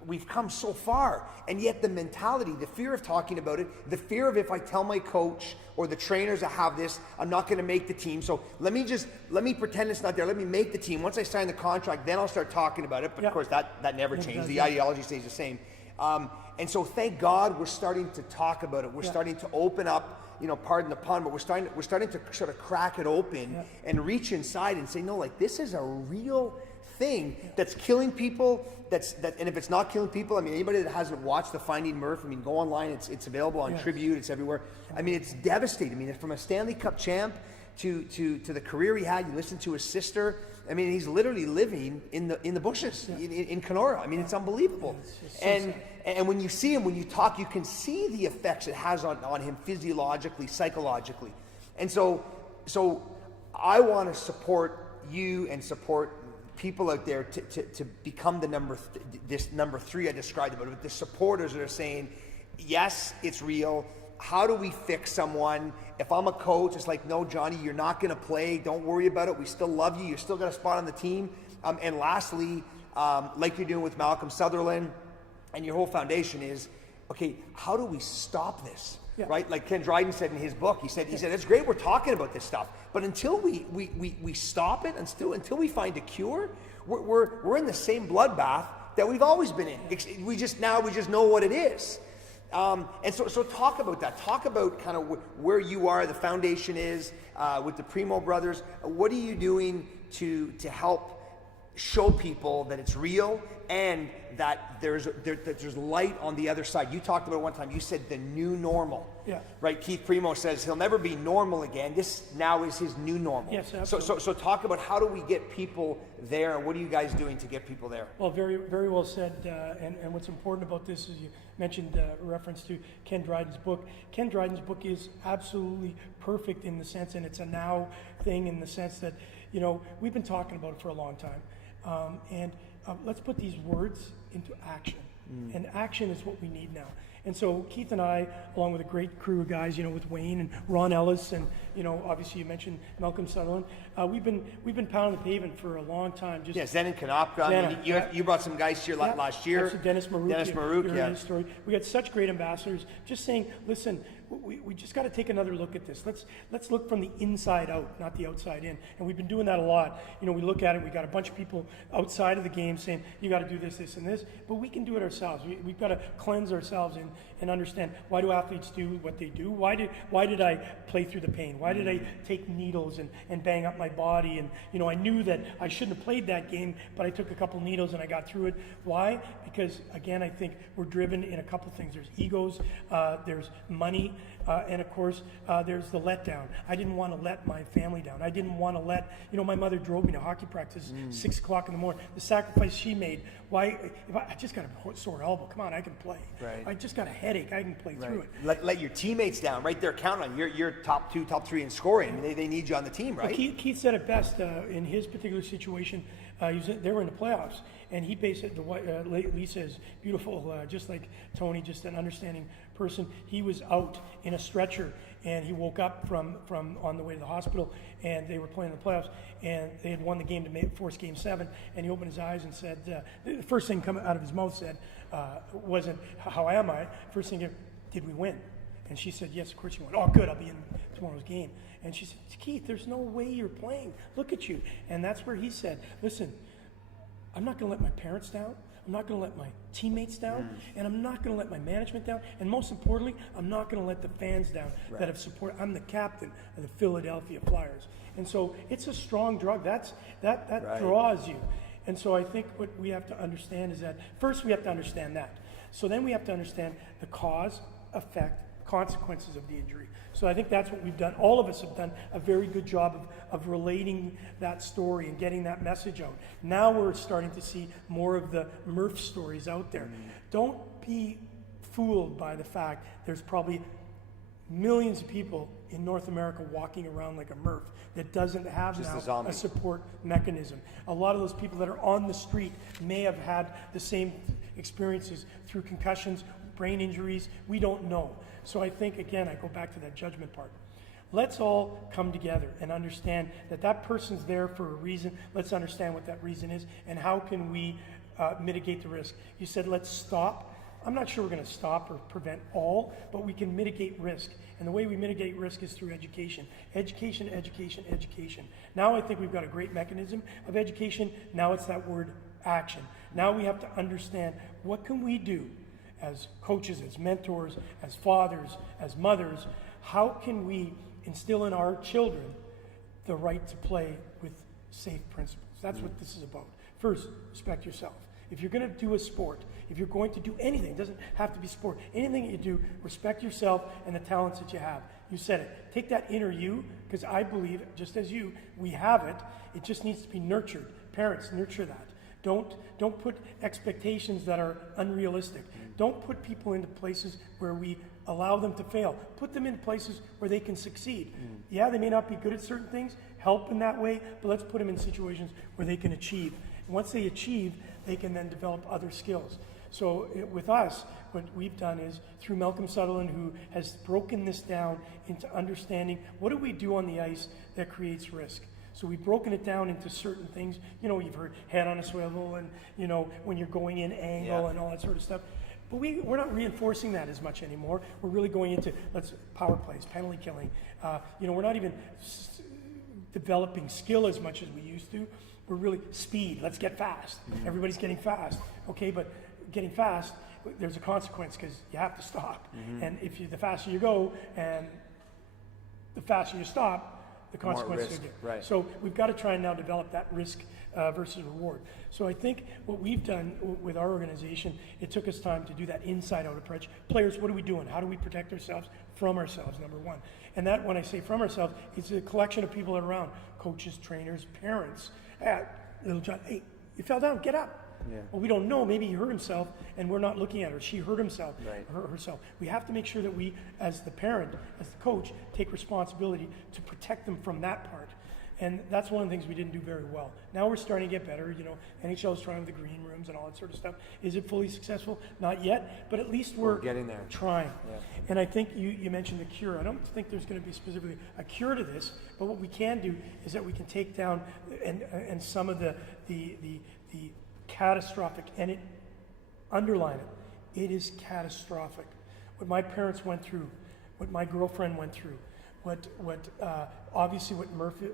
we've come so far, and yet the mentality, the fear of talking about it, the fear of if I tell my coach or the trainers I have this, I'm not going to make the team. So let me pretend it's not there. Let me make the team. Once I sign the contract, then I'll start talking about it. But of course, that never changed. The ideology stays the same. And so thank God we're starting to talk about it. We're starting to open up. Pardon the pun, but we're starting to sort of crack it open and reach inside and say, no, like, this is a real thing that's killing people. And if it's not killing people, I mean, anybody that hasn't watched the Finding Murph, I mean, go online. It's available on Tribute. It's everywhere. I mean, it's devastating. I mean, from a Stanley Cup champ to the career he had. You listen to his sister. I mean, he's literally living in the bushes in Kenora. I mean, it's unbelievable. And when you see him, when you talk, you can see the effects it has on him physiologically, psychologically. And so I want to support you and support people out there to become this number 3 I described about it. The supporters that are saying, yes, it's real. How do we fix someone? If I'm a coach, it's like, no, Johnny, you're not going to play. Don't worry about it. We still love you. You still got a spot on the team. And lastly, like you're doing with Malcolm Sutherland and your whole foundation is, okay, how do we stop this? Right? Like Ken Dryden said in his book, he said, it's great we're talking about this stuff, but until we stop it, until we find a cure, we're in the same bloodbath that we've always been in. We just know what it is. And so talk about that. Talk about kind of where you are, the foundation is, with the Primo brothers. What are you doing to help show people that it's real and that there's light on the other side? You talked about it one time. You said the new normal. Yeah. Right? Keith Primo says he'll never be normal again. This now is his new normal. Yes, absolutely. So talk about how do we get people there, and what are you guys doing to get people there? Well, very, very well said. And what's important about this is you mentioned reference to Ken Dryden's book. Ken Dryden's book is absolutely perfect in the sense, and it's a now thing in the sense that, we've been talking about it for a long time. And let's put these words into action. And action is what we need now. And so Keith and I, along with a great crew of guys, with Wayne and Ron Ellis, and obviously you mentioned Malcolm Sutherland, we've been pounding the pavement for a long time. Zen and Konopka. You brought some guys here last year. Dennis Marouk. Story. We got such great ambassadors. Just saying, listen, we just got to take another look at this. Let's look from the inside out, not the outside in. And we've been doing that a lot. We look at it. We got a bunch of people outside of the game saying you got to do this, this, and this. But we can do it ourselves. We've got to cleanse ourselves and understand, why do athletes do what they do? Why did I play through the pain? Why did I take needles and bang up my body? And I knew that I shouldn't have played that game, but I took a couple needles and I got through it. Why? Because again, I think we're driven in a couple things. There's egos, there's money, and of course, there's the letdown. I didn't want to let my family down. I didn't want to let, my mother drove me to hockey practice 6 o'clock in the morning. The sacrifice she made. Why? If I just got a sore elbow. Come on, I can play. Right. I just got a headache. I can play through it. Let your teammates down. Right there, count on you're top 2, top 3 in scoring. They need you on the team, right? Well, Keith said it best in his particular situation. They were in the playoffs, and he basically, Lisa is beautiful, just like Tony, just an understanding person. He was out in a stretcher, and he woke up from on the way to the hospital, and they were playing in the playoffs, and they had won the game to force Game 7, and he opened his eyes and said, the first thing coming out of his mouth wasn't, how am I? First thing, did we win? And she said, yes, of course you won. Oh, good, I'll be in tomorrow's game. And she said, Keith, there's no way you're playing. Look at you. And that's where he said, listen, I'm not going to let my parents down. I'm not going to let my teammates down. And I'm not going to let my management down. And most importantly, I'm not going to let the fans down that have supported. I'm the captain of the Philadelphia Flyers. And so it's a strong drug. That draws you. And so I think what we have to understand is that first we have to understand that. So then we have to understand the cause, effect, consequences of the injury. So I think that's what we've done. All of us have done a very good job of relating that story and getting that message out. Now we're starting to see more of the Murph stories out there. Don't be fooled by the fact there's probably millions of people in North America walking around like a Murph that doesn't have now a support mechanism. A lot of those people that are on the street may have had the same experiences through concussions, brain injuries. We don't know. So I think, again, I go back to that judgment part. Let's all come together and understand that that person's there for a reason. Let's understand what that reason is and how can we mitigate the risk. You said let's stop. I'm not sure we're going to stop or prevent all, but we can mitigate risk. And the way we mitigate risk is through education. Education, education, education. Now I think we've got a great mechanism of education. Now it's that word action. Now we have to understand what can we do as coaches, as mentors, as fathers, as mothers. How can we instill in our children the right to play with safe principles? That's what this is about. First, respect yourself. If you're going to do a sport, if you're going to do anything, it doesn't have to be sport, anything that you do, respect yourself and the talents that you have. You said it. Take that inner you, because I believe, just as you, we have it. It just needs to be nurtured. Parents, nurture that. Don't put expectations that are unrealistic. Don't put people into places where we allow them to fail. Put them in places where they can succeed. Yeah, they may not be good at certain things, help in that way, but let's put them in situations where they can achieve. And once they achieve, they can then develop other skills. So with us, what we've done is, through Malcolm Sutherland, who has broken this down into understanding what do we do on the ice that creates risk. So we've broken it down into certain things. You know, you've heard head on a swivel and, you know, when you're going in angle and all that sort of stuff. But we're not reinforcing that as much anymore. We're really going into, power plays, penalty killing. You know, we're not even developing skill as much as we used to. We're really speed. Let's get fast. Everybody's getting fast. Okay, but getting fast, there's a consequence because you have to stop. And the faster you go and the faster you stop, the consequences are good. Right. So we've got to try and now develop that risk versus reward. So I think what we've done with our organization, it took us time to do that inside-out approach. Players, what are we doing? How do we protect ourselves from ourselves, number one? And that, when I say from ourselves, it's a collection of people around, coaches, trainers, parents. Little John, hey, you fell down, get up. Yeah. Well, we don't know. Maybe he hurt himself, and we're not looking at her. She hurt himself, herself. We have to make sure that we, as the parent, as the coach, take responsibility to protect them from that part. And that's one of the things we didn't do very well. Now we're starting to get better. You know, NHL is trying with the green rooms and all that sort of stuff. Is it fully successful? Not yet, but at least we're getting there. Trying. Yeah. And I think you mentioned the cure. I don't think there's going to be specifically a cure to this, but what we can do is that we can take down and some of the catastrophic, and underline it. It is catastrophic. What my parents went through, what my girlfriend went through, obviously what Murphy,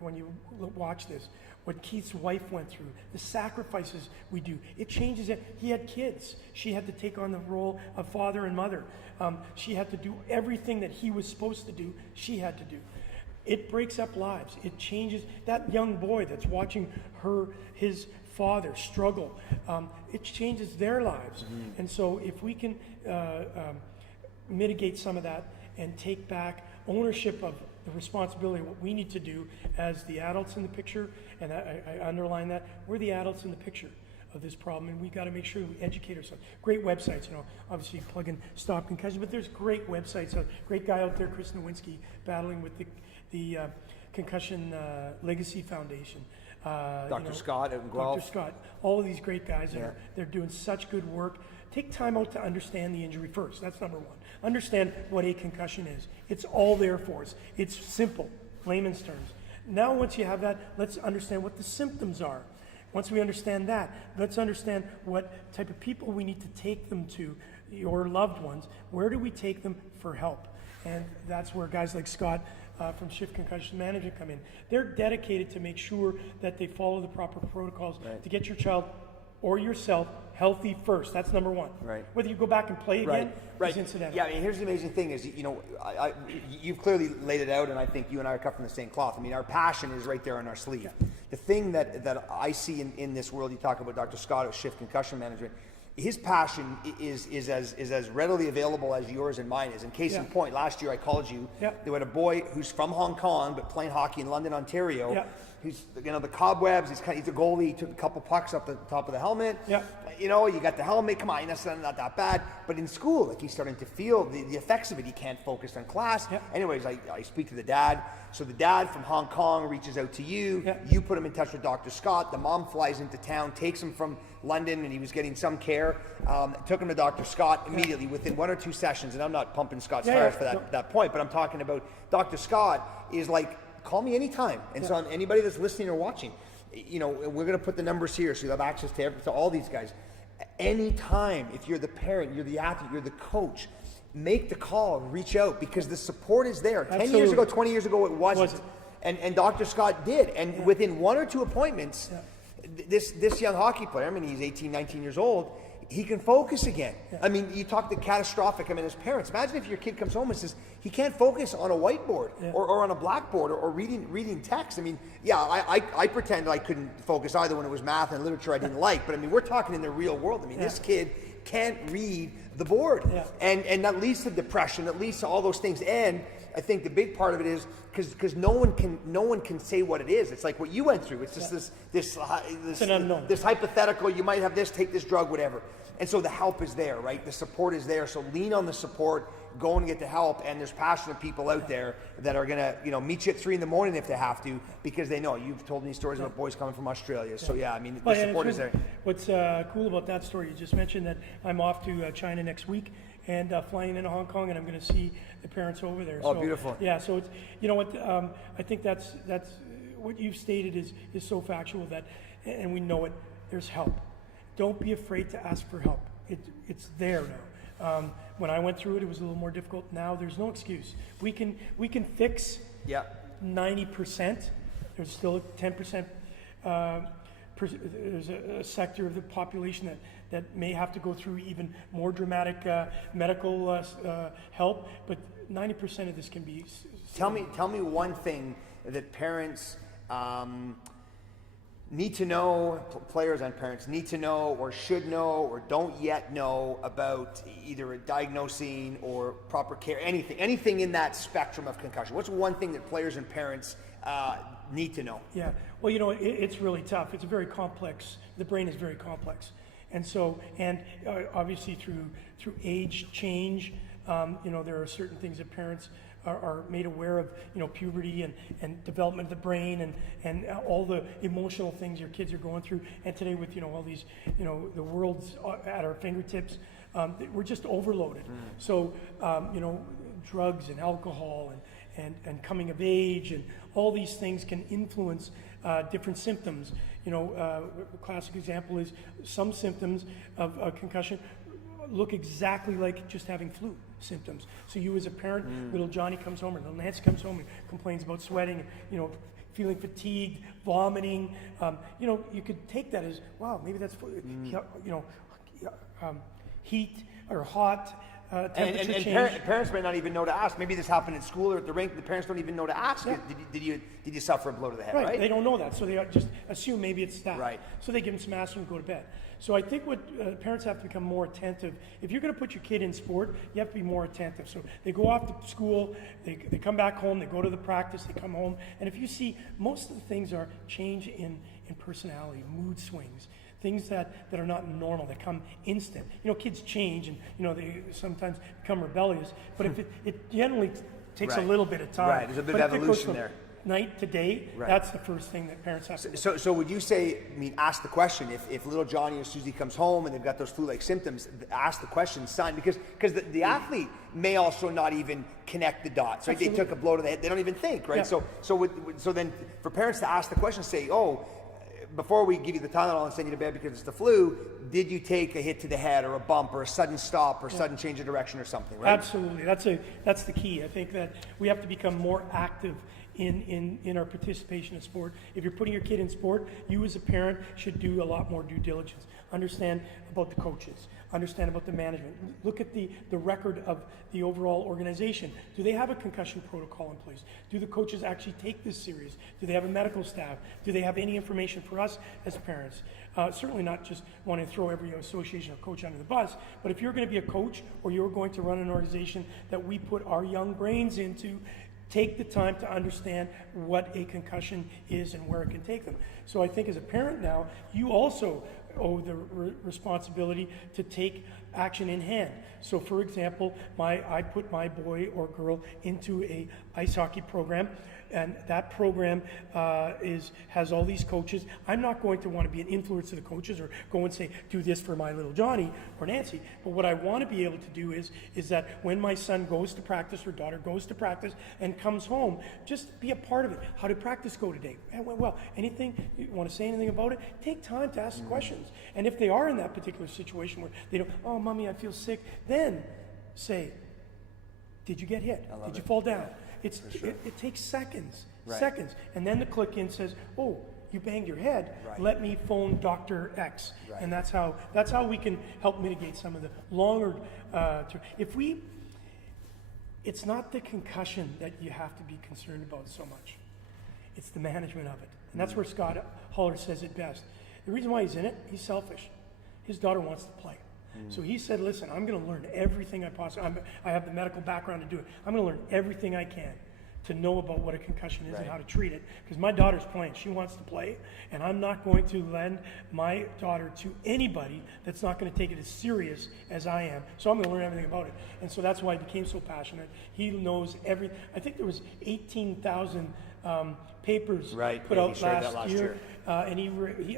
when you watch this, what Keith's wife went through, the sacrifices we do, it changes it. He had kids. She had to take on the role of father and mother. She had to do everything that he was supposed to do, she had to do. It breaks up lives. It changes that young boy that's watching his father struggle. It changes their lives. And so if we can mitigate some of that and take back ownership of the responsibility, what we need to do as the adults in the picture, and I underline that, we're the adults in the picture of this problem, and we got to make sure we educate ourselves. Great websites, obviously plug in Stop Concussion, but there's great websites. A great guy out there, Chris Nowinski, battling with the Concussion Legacy Foundation. Dr. Scott out in Guelph. Dr. Scott, all of these great guys, they're doing such good work. Take time out to understand the injury first. That's number one. Understand what a concussion is. It's all there for us. It's simple, layman's terms. Now, once you have that, let's understand what the symptoms are. Once we understand that, let's understand what type of people we need to take them to, your loved ones. Where do we take them for help? And that's where guys like Scott from Shift Concussion Management come in. They're dedicated to make sure that they follow the proper protocols to get your child or yourself healthy first. That's number one. Right. Whether you go back and play again is incidental. Yeah, I mean, here's the amazing thing is, you've clearly laid it out, and I think you and I are cut from the same cloth. I mean, our passion is right there on our sleeve. Yeah. The thing that I see in this world, you talk about Dr. Scott at Shift Concussion Management, his passion is as readily available as yours and mine is. In case in point, last year I called you. Yeah. There was a boy who's from Hong Kong but playing hockey in London, Ontario. Yeah. He's, the cobwebs. He's a goalie. He took a couple pucks up the top of the helmet. Yeah. You got the helmet. Come on, that's not that bad. But in school, like, he's starting to feel the effects of it. He can't focus on class. Yeah. Anyways, I speak to the dad. So the dad from Hong Kong reaches out to you. Yeah. You put him in touch with Dr. Scott. The mom flies into town, takes him from London, and he was getting some care. Took him to Dr. Scott immediately within 1 or 2 sessions. And I'm not pumping Scott's tires for that point, but I'm talking about Dr. Scott is like, call me anytime. And so anybody that's listening or watching, we're going to put the numbers here so you have access to all these guys. Anytime, if you're the parent, you're the athlete, you're the coach, make the call, reach out, because the support is there. Absolutely. 10 years ago, 20 years ago, it wasn't. And Dr. Scott did. And within 1 or 2 appointments, this young hockey player, I mean, he's 18, 19 years old, he can focus again. Yeah. I mean, you talk the catastrophic. I mean, as parents, imagine if your kid comes home and says he can't focus on a whiteboard or on a blackboard or reading text. I mean, I pretend I couldn't focus either when it was math and literature I didn't like. But I mean, we're talking in the real world. I mean, this kid can't read the board, and that leads to depression. That leads to all those things. And I think the big part of it is because no one can say what it is. It's like what you went through. It's just this an unknown. This hypothetical. You might have this, take this drug, whatever. And so the help is there, right? The support is there. So lean on the support, go and get the help. And there's passionate people out there that are gonna, meet you at 3 a.m. if they have to, because they know. You've told me stories about boys coming from Australia. So I mean, the support is there. What's cool about that story, you just mentioned that I'm off to China next week and flying into Hong Kong, and I'm going to see the parents over there. Oh, so, beautiful. Yeah. So it's, I think that's what you've stated is so factual that, and we know it. There's help. Don't be afraid to ask for help. It's there now. When I went through it, it was a little more difficult. Now there's no excuse. We can fix 90%. There's still 10%. There's a sector of the population that may have to go through even more dramatic medical help. But 90% of this can be. Tell me one thing that parents need to know, players and parents need to know or should know or don't yet know about either a diagnosing or proper care, anything in that spectrum of concussion. What's one thing that players and parents need to know? Yeah, well, it's really tough. It's very complex. The brain is very complex. And so, obviously through age change, there are certain things that parents are made aware of, puberty and development of the brain and all the emotional things your kids are going through. And today with, all these, the world's at our fingertips, we're just overloaded. So, drugs and alcohol and coming of age and all these things can influence different symptoms. A classic example is some symptoms of a concussion look exactly like just having flu symptoms. So you as a parent, little Johnny comes home or little Nancy comes home and complains about sweating, feeling fatigued, vomiting. You could take that as, wow, maybe that's flu. Heat or hot. Temperature change. Parents may not even know to ask. Maybe this happened at school or at the rink. The parents don't even know to ask. Yeah. Did you suffer a blow to the head? Right. They don't know that, so they just assume maybe it's that. Right. So they give them some aspirin and go to bed. So I think what parents have to become more attentive. If you're going to put your kid in sport, you have to be more attentive. So they go off to school, they come back home, they go to the practice, they come home, and if you see, most of the things are change in personality, mood swings. Things that are not normal, that come instant. Kids change and, they sometimes become rebellious, but if it generally takes a little bit of time. Right, there's a bit of evolution there. night to day, Right. that's the first thing that parents have to look at. So would you say, I mean, ask the question, if little Johnny or Susie comes home and they've got those flu-like symptoms, ask the question, son, because the athlete may also not even connect the dots, right? Absolutely. They took a blow to the head, they don't even think, right? Yeah. So then for parents to ask the question, say, oh, before we give you the Tylenol and send you to bed because it's the flu, did you take a hit to the head or a bump or a sudden stop or sudden change of direction or something, right? Absolutely, that's the key. I think that we have to become more active in our participation in sport. If you're putting your kid in sport, you as a parent should do a lot more due diligence. Understand about the coaches, understand about the management. Look at the record of the overall organization. Do they have a concussion protocol in place? Do the coaches actually take this serious? Do they have a medical staff? Do they have any information for us as parents? Certainly not just wanting to throw every association or coach under the bus, but if you're going to be a coach or you're going to run an organization that we put our young brains into, take the time to understand what a concussion is and where it can take them. So I think as a parent now, you also owe the responsibility to take action in hand. So for example, I put my boy or girl into a ice hockey program, and that program has all these coaches. I'm not going to want to be an influence to the coaches or go and say, do this for my little Johnny or Nancy. But what I want to be able to do is that when my son goes to practice or daughter goes to practice and comes home, just be a part of it. How did practice go today? It went well. Anything, you want to say anything about it? Take time to ask questions. And if they are in that particular situation where they don't, oh, mommy, I feel sick, then say, did you get hit? Did you fall down? It takes seconds, seconds. And then the click in says, oh, you banged your head. Right. Let me phone Dr. X. Right. And that's how we can help mitigate some of the longer it's not the concussion that you have to be concerned about so much. It's the management of it. And that's where Scott Holler says it best. The reason why he's in it, he's selfish. His daughter wants to play. So he said, listen, I'm going to learn everything I possibly, I have the medical background to do it. I'm going to learn everything I can to know about what a concussion is and how to treat it. Because my daughter's playing. She wants to play. And I'm not going to lend my daughter to anybody that's not going to take it as serious as I am. So I'm going to learn everything about it. And so that's why he became so passionate. He knows I think there was 18,000 papers put out last year. And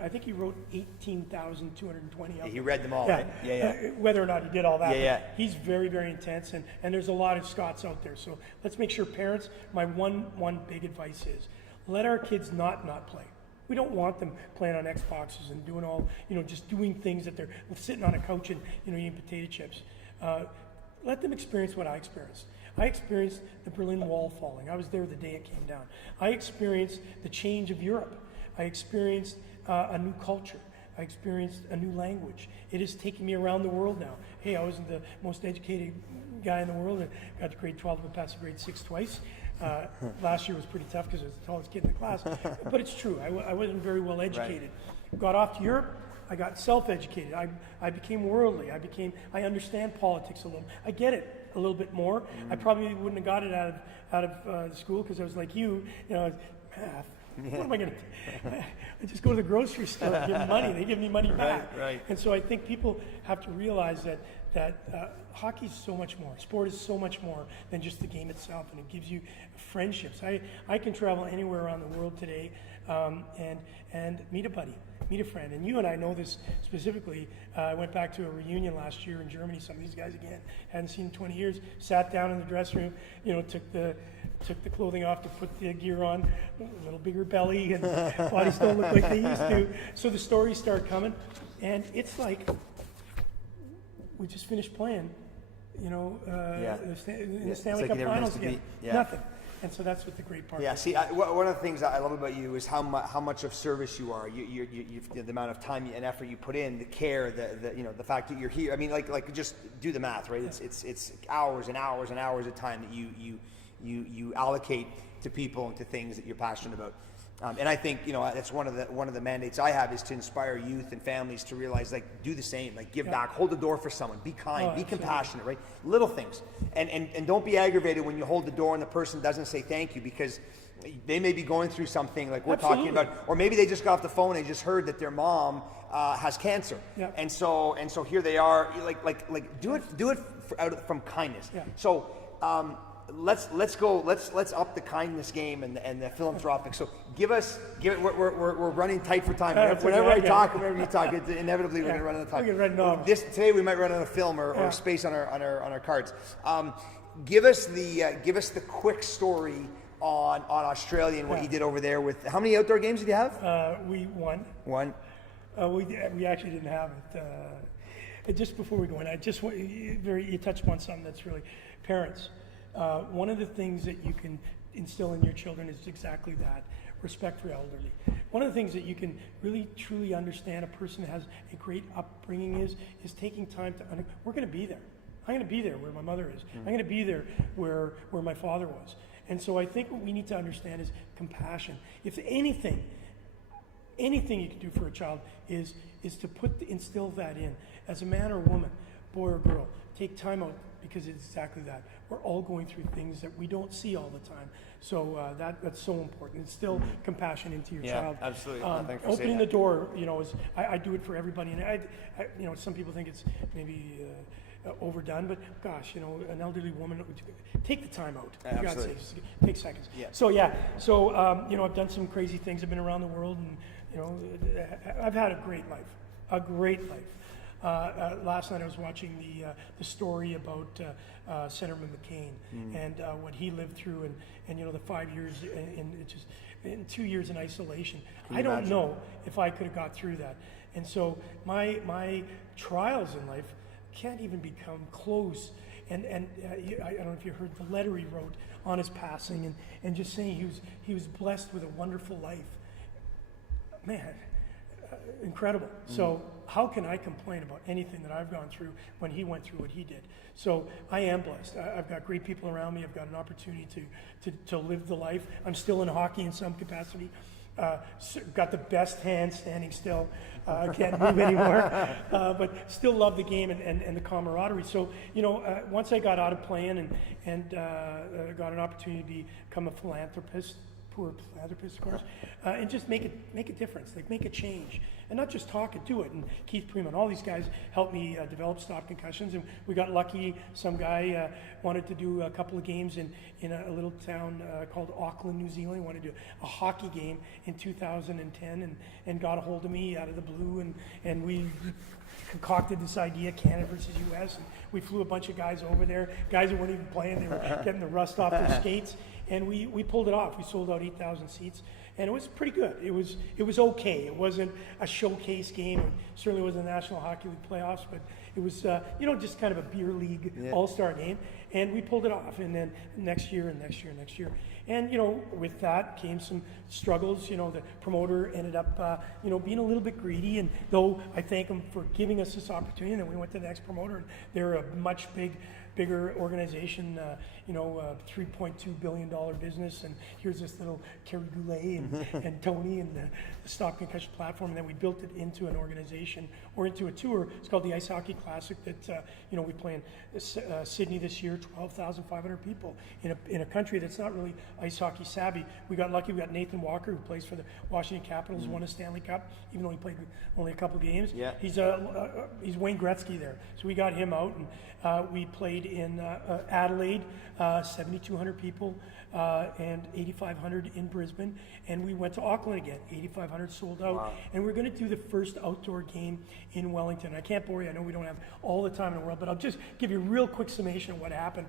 I think he wrote 18,220 of them. He read them all, right? Whether or not he did all that. He's He's very, very intense, and there's a lot of Scots out there. So let's make sure parents, my one big advice is, let our kids not play. We don't want them playing on Xboxes and doing all, just doing things that they're sitting on a couch and, eating potato chips. Let them experience what I experienced. I experienced the Berlin Wall falling. I was there the day it came down. I experienced the change of Europe. I experienced a new culture. I experienced a new language. It is taking me around the world now. Hey, I wasn't the most educated guy in the world. I got to grade 12 and passed grade 6 twice. Last year was pretty tough because I was the tallest kid in the class. But it's true. I wasn't very well educated. Got off to Europe. I got self-educated. I became worldly. I understand politics a little. I get it a little bit more. I probably wouldn't have got it out of school because I was like you, math. What am I going to do? I just go to the grocery store and give them money. They give me money back. Right. And so I think people have to realize that hockey is so much more. Sport is so much more than just the game itself, and it gives you friendships. I can travel anywhere around the world today and meet a buddy, meet a friend. And you and I know this specifically. I went back to a reunion last year in Germany. Some of these guys, again, hadn't seen in 20 years, sat down in the dressing room, took the clothing off to put the gear on, a little bigger belly, and bodies don't look like they used to. So the stories start coming, and it's like we just finished playing, in the Stanley Cup Finals again. Nothing. And so that's what the great part is. Yeah, see, one of the things I love about you is how much of service you are. The amount of time and effort you put in, the care, the fact that you're here. I mean, like just do the math, right? It's hours and hours and hours of time that you allocate to people and to things that you're passionate about. And I think that's one of the mandates I have is to inspire youth and families to realize, like, do the same, like give back, hold the door for someone, be kind, be compassionate, right? Little things, and don't be aggravated when you hold the door and the person doesn't say thank you, because they may be going through something like we're talking about, or maybe they just got off the phone and just heard that their mom has cancer, and so here they are, like do it out from kindness. So. let's up the kindness game and the philanthropic. So we're running tight for time. Whenever I talk, whenever you talk, it's inevitably we're going to run out of time. We're gonna run Today we might run out of film or space on our cards. Give us the quick story on Australia and what you did over there. With how many outdoor games did you have? We won. One. We actually didn't have it. Just before we go in, you touched on something that's really parents. One of the things that you can instill in your children is exactly that: respect for elderly. One of the things that you can really truly understand a person has a great upbringing is taking time to we're going to be there. I'm going to be there where my mother is. I'm going to be there where my father was. And so I think what we need to understand is compassion. If anything you can do for a child is to instill that in. As a man or woman, boy or girl, take time out, because it's exactly that. We're all going through things that we don't see all the time. So that's so important. Instill compassion into your child. Yeah, absolutely. Thanks for opening saying the that. door, I do it for everybody. And I some people think it's maybe overdone, but gosh, an elderly woman, take the time out. For God's Absolutely. sakes, take seconds. Yeah. So I've done some crazy things. I've been around the world, and I've had a great life. Last night I was watching the story about Senator McCain and what he lived through, and the 5 years in 2 years in isolation. I don't know if I could have got through that. And so my trials in life can't even become close. And I don't know if you heard the letter he wrote on his passing, and just saying he was blessed with a wonderful life. Man, incredible. So how can I complain about anything that I've gone through when he went through what he did? So I am blessed. I've got great people around me. I've got an opportunity to live the life. I'm still in hockey in some capacity. Got the best hand standing still. Can't move anymore, but still love the game and the camaraderie. So once I got out of playing and got an opportunity to become a philanthropist, poor philanthropist, of course, and just make a difference, like make a change, and not just talk it, do it. And Keith Freeman, all these guys helped me develop Stop Concussions, and we got lucky. Some guy wanted to do a couple of games in a little town called Auckland, New Zealand. He wanted to do a hockey game in 2010, and got a hold of me out of the blue, and we concocted this idea, Canada versus U.S., and we flew a bunch of guys over there, guys that weren't even playing, they were getting the rust off their skates, and we pulled it off. We sold out 8,000 seats, and it was pretty good. It was okay. It wasn't a showcase game. It certainly wasn't a National Hockey League playoffs, but it was just kind of a beer league all-star game, and we pulled it off. And then next year, and with that came some struggles. The promoter ended up being a little bit greedy, and though I thank him for giving us this opportunity, and then we went to the next promoter, and they're a much bigger organization, $3.2 billion business, and here's this little Kerry Goulet and Tony and the Stop Concussion platform, and then we built it into an organization or into a tour. It's called the Ice Hockey Classic that we play in Sydney this year, 12,500 people in a country that's not really ice hockey savvy. We got lucky. We got Nathan Walker, who plays for the Washington Capitals, won a Stanley Cup, even though he played only a couple games. Yeah. He's Wayne Gretzky there, so we got him out, and we played in Adelaide, 7,200 people, and 8,500 in Brisbane, and we went to Auckland again, 8,500 sold out. Wow. And we're going to do the first outdoor game in Wellington. I can't bore you, I know we don't have all the time in the world, but I'll just give you a real quick summation of what happened.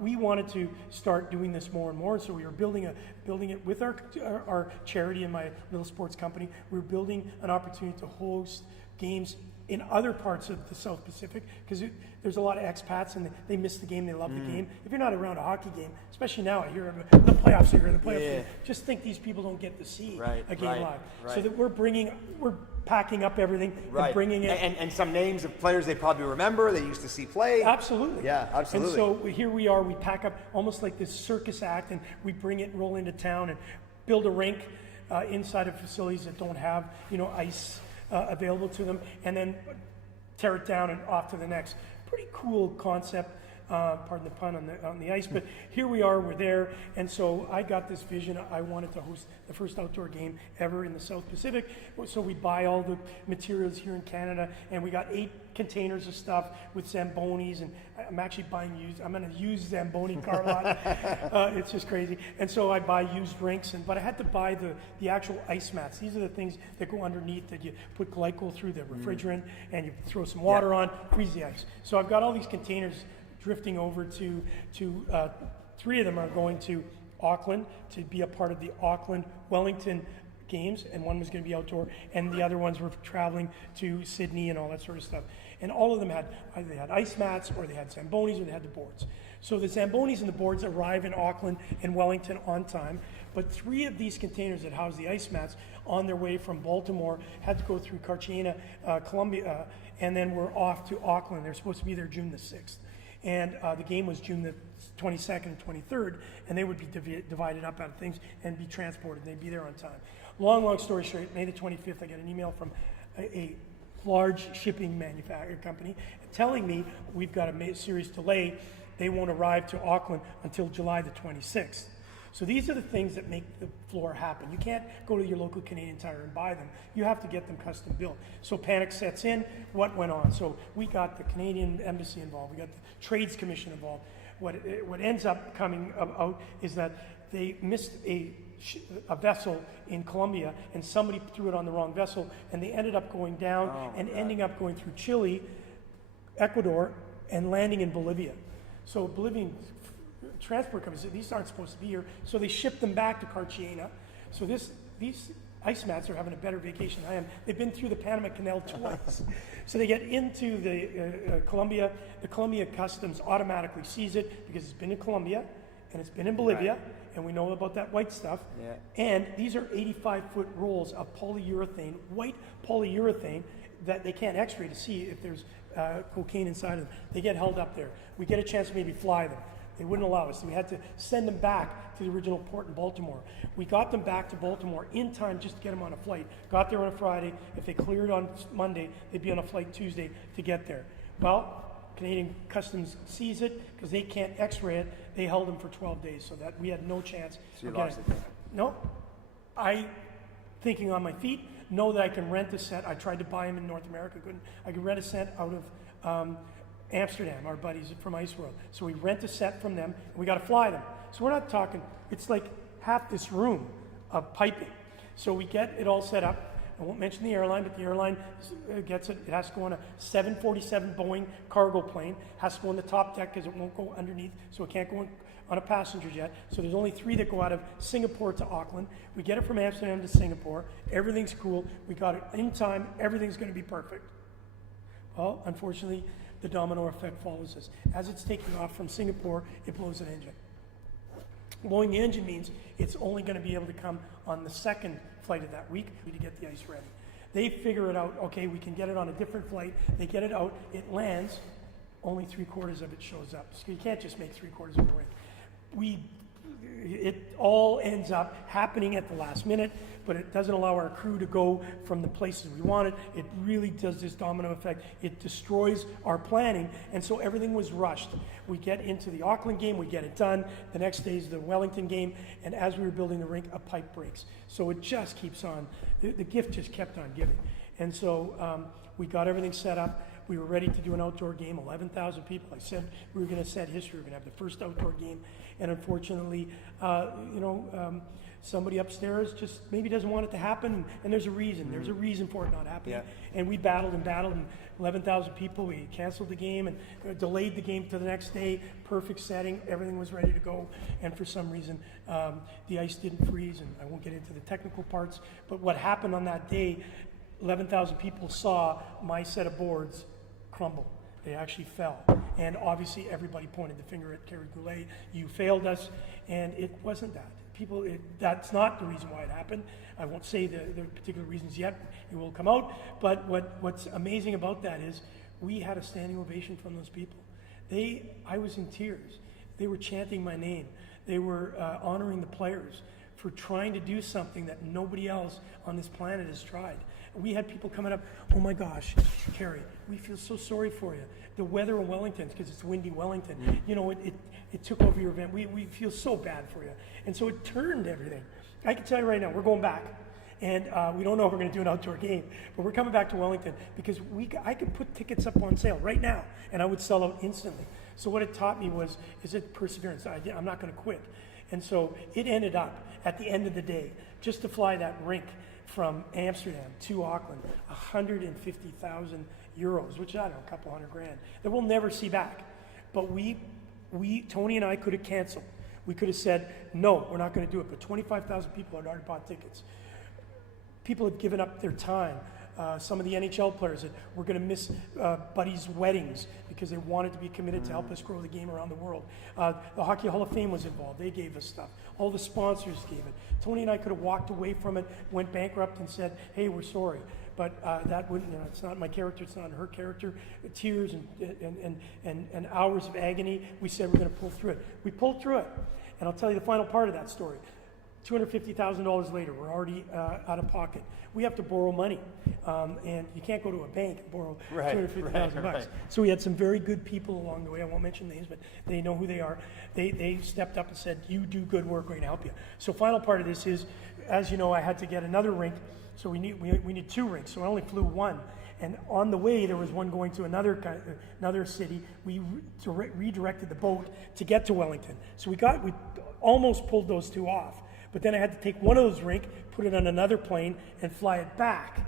We wanted to start doing this more and more, so we were building it with our charity and my little sports company. We were building an opportunity to host games in other parts of the South Pacific, because there's a lot of expats and they miss the game, they love the game. If you're not around a hockey game, especially now, I hear the playoffs are here, the playoffs game, just think these people don't get to see a game live. Right. So that we're packing up everything and bringing it. And some names of players they probably remember, they used to see play. Absolutely. Yeah, absolutely. And so here we are, we pack up almost like this circus act, and we bring it, roll into town, and build a rink inside of facilities that don't have, ice available to them, and then tear it down and off to the next. Pretty cool concept. pardon the pun, on the ice. But here we are, we're there, and so I got this vision. I wanted to host the first outdoor game ever in the South Pacific. So we buy all the materials here in Canada, and we got 8 containers of stuff with Zambonis, and I'm actually buying used. I'm going to use Zamboni car lot. It's just crazy. And so I buy used rinks, but I had to buy the actual ice mats. These are the things that go underneath that you put glycol through the refrigerant, and you throw some water on, freeze the ice. So I've got all these containers drifting over to 3 of them are going to Auckland to be a part of the Auckland Wellington games, and one was going to be outdoor, and the other ones were traveling to Sydney and all that sort of stuff. And all of them had either they had ice mats, or they had Zambonis, or they had the boards. So the Zambonis and the boards arrive in Auckland and Wellington on time, but 3 of these containers that house the ice mats on their way from Baltimore had to go through Cartagena, Colombia, and then we're off to Auckland. They're supposed to be there June the 6th. And the game was June the 22nd and 23rd, and they would be divided up out of things and be transported. They'd be there on time. Long story short, May the 25th, I got an email from a large shipping manufacturer company telling me we've got a serious delay. They won't arrive to Auckland until July the 26th. So these are the things that make the floor happen. You can't go to your local Canadian Tire and buy them. You have to get them custom built. So panic sets in. What went on? So we got the Canadian Embassy involved. We got the Trades Commission involved. What ends up coming out is that they missed a vessel in Colombia, and somebody threw it on the wrong vessel, and they ended up going down ending up going through Chile, Ecuador, and landing in Bolivia. So Bolivian transport companies said these aren't supposed to be here, so they shipped them back to Cartagena. So these ice mats are having a better vacation than I am. They've been through the Panama Canal twice. So they get into the Colombia. The Colombia Customs automatically sees it because it's been in Colombia and it's been in Bolivia, and we know about that white stuff. Yeah. And these are 85-foot rolls of polyurethane, white polyurethane, that they can't x-ray to see if there's cocaine inside of them. They get held up there. We get a chance to maybe fly them. They wouldn't allow us. So we had to send them back to the original port in Baltimore. We got them back to Baltimore in time just to get them on a flight. Got there on a Friday. If they cleared on Monday, they'd be on a flight Tuesday to get there. Well, Canadian Customs sees it because they can't x-ray it. They held them for 12 days, so that we had no chance. So you lost it. No. Thinking on my feet, know that I can rent a set. I tried to buy them in North America, couldn't. I could rent a set out of Amsterdam, our buddies from Ice World. So we rent a set from them, and we got to fly them. So we're not talking, it's like half this room of piping. So we get it all set up. I won't mention the airline, but the airline gets it. It has to go on a 747 Boeing cargo plane. Has to go on the top deck because it won't go underneath, so it can't go on a passenger jet. So there's only 3 that go out of Singapore to Auckland. We get it from Amsterdam to Singapore. Everything's cool. We got it in time. Everything's going to be perfect. Well, unfortunately, the domino effect follows us. As it's taking off from Singapore, it blows an engine. Blowing the engine means it's only going to be able to come on the second flight of that week to get the ice ready. They figure it out, okay, we can get it on a different flight. They get it out, it lands, only 3/4 of it shows up. So you can't just make 3/4 of the rink. It all ends up happening at the last minute, but it doesn't allow our crew to go from the places we wanted. It really does this domino effect. It destroys our planning, and so everything was rushed. We get into the Auckland game, we get it done. The next day is the Wellington game, and as we were building the rink, a pipe breaks. So it just keeps on. The gift just kept on giving. And so we got everything set up. We were ready to do an outdoor game, 11,000 people. I said we were going to set history. We were going to have the first outdoor game. And unfortunately, somebody upstairs just maybe doesn't want it to happen. And there's a reason. There's a reason for it not happening. Yeah. And we battled, and 11,000 people. We canceled the game and delayed the game to the next day. Perfect setting. Everything was ready to go. And for some reason, the ice didn't freeze. And I won't get into the technical parts. But what happened on that day, 11,000 people saw my set of boards crumble. They actually fell. And obviously everybody pointed the finger at Kerry Goulet. You failed us. And it wasn't that. That's not the reason why it happened. I won't say the particular reasons yet. It will come out. But what's amazing about that is we had a standing ovation from those people. I was in tears. They were chanting my name. They were honoring the players for trying to do something that nobody else on this planet has tried. We had people coming up, oh my gosh, Kerry, we feel so sorry for you. The weather in Wellington, because it's windy Wellington, you know, it took over your event. We feel so bad for you. And so it turned everything. I can tell you right now, we're going back. And we don't know if we're going to do an outdoor game, but we're coming back to Wellington because I could put tickets up on sale right now, and I would sell out instantly. So what it taught me is it perseverance. I'm not going to quit. And so it ended up, at the end of the day, just to fly that rink from Amsterdam to Auckland, 150,000 euros, which I don't know, a couple $100,000, that we'll never see back. But Tony and I could have canceled. We could have said, no, we're not going to do it. But 25,000 people had already bought tickets. People had given up their time. Some of the NHL players that were going to miss buddies' weddings because they wanted to be committed to help us grow the game around the world. The Hockey Hall of Fame was involved. They gave us stuff. All the sponsors gave it. Tony and I could have walked away from it, went bankrupt, and said, "Hey, we're sorry." But that wouldn't. You know, it's not my character. It's not her character. Tears and hours of agony. We said we're going to pull through it. We pulled through it, and I'll tell you the final part of that story. $250,000 later, we're already out of pocket. We have to borrow money, and you can't go to a bank and borrow $250,000 bucks. So we had some very good people along the way. I won't mention names, but they know who they are. They stepped up and said, "You do good work. We're going to help you." So final part of this is, as you know, I had to get another rink. So we need 2 rinks. So I only flew 1. And on the way, there was one going to another city. We redirected the boat to get to Wellington. So we almost pulled those 2 off. But then I had to take one of those rink, put it on another plane, and fly it back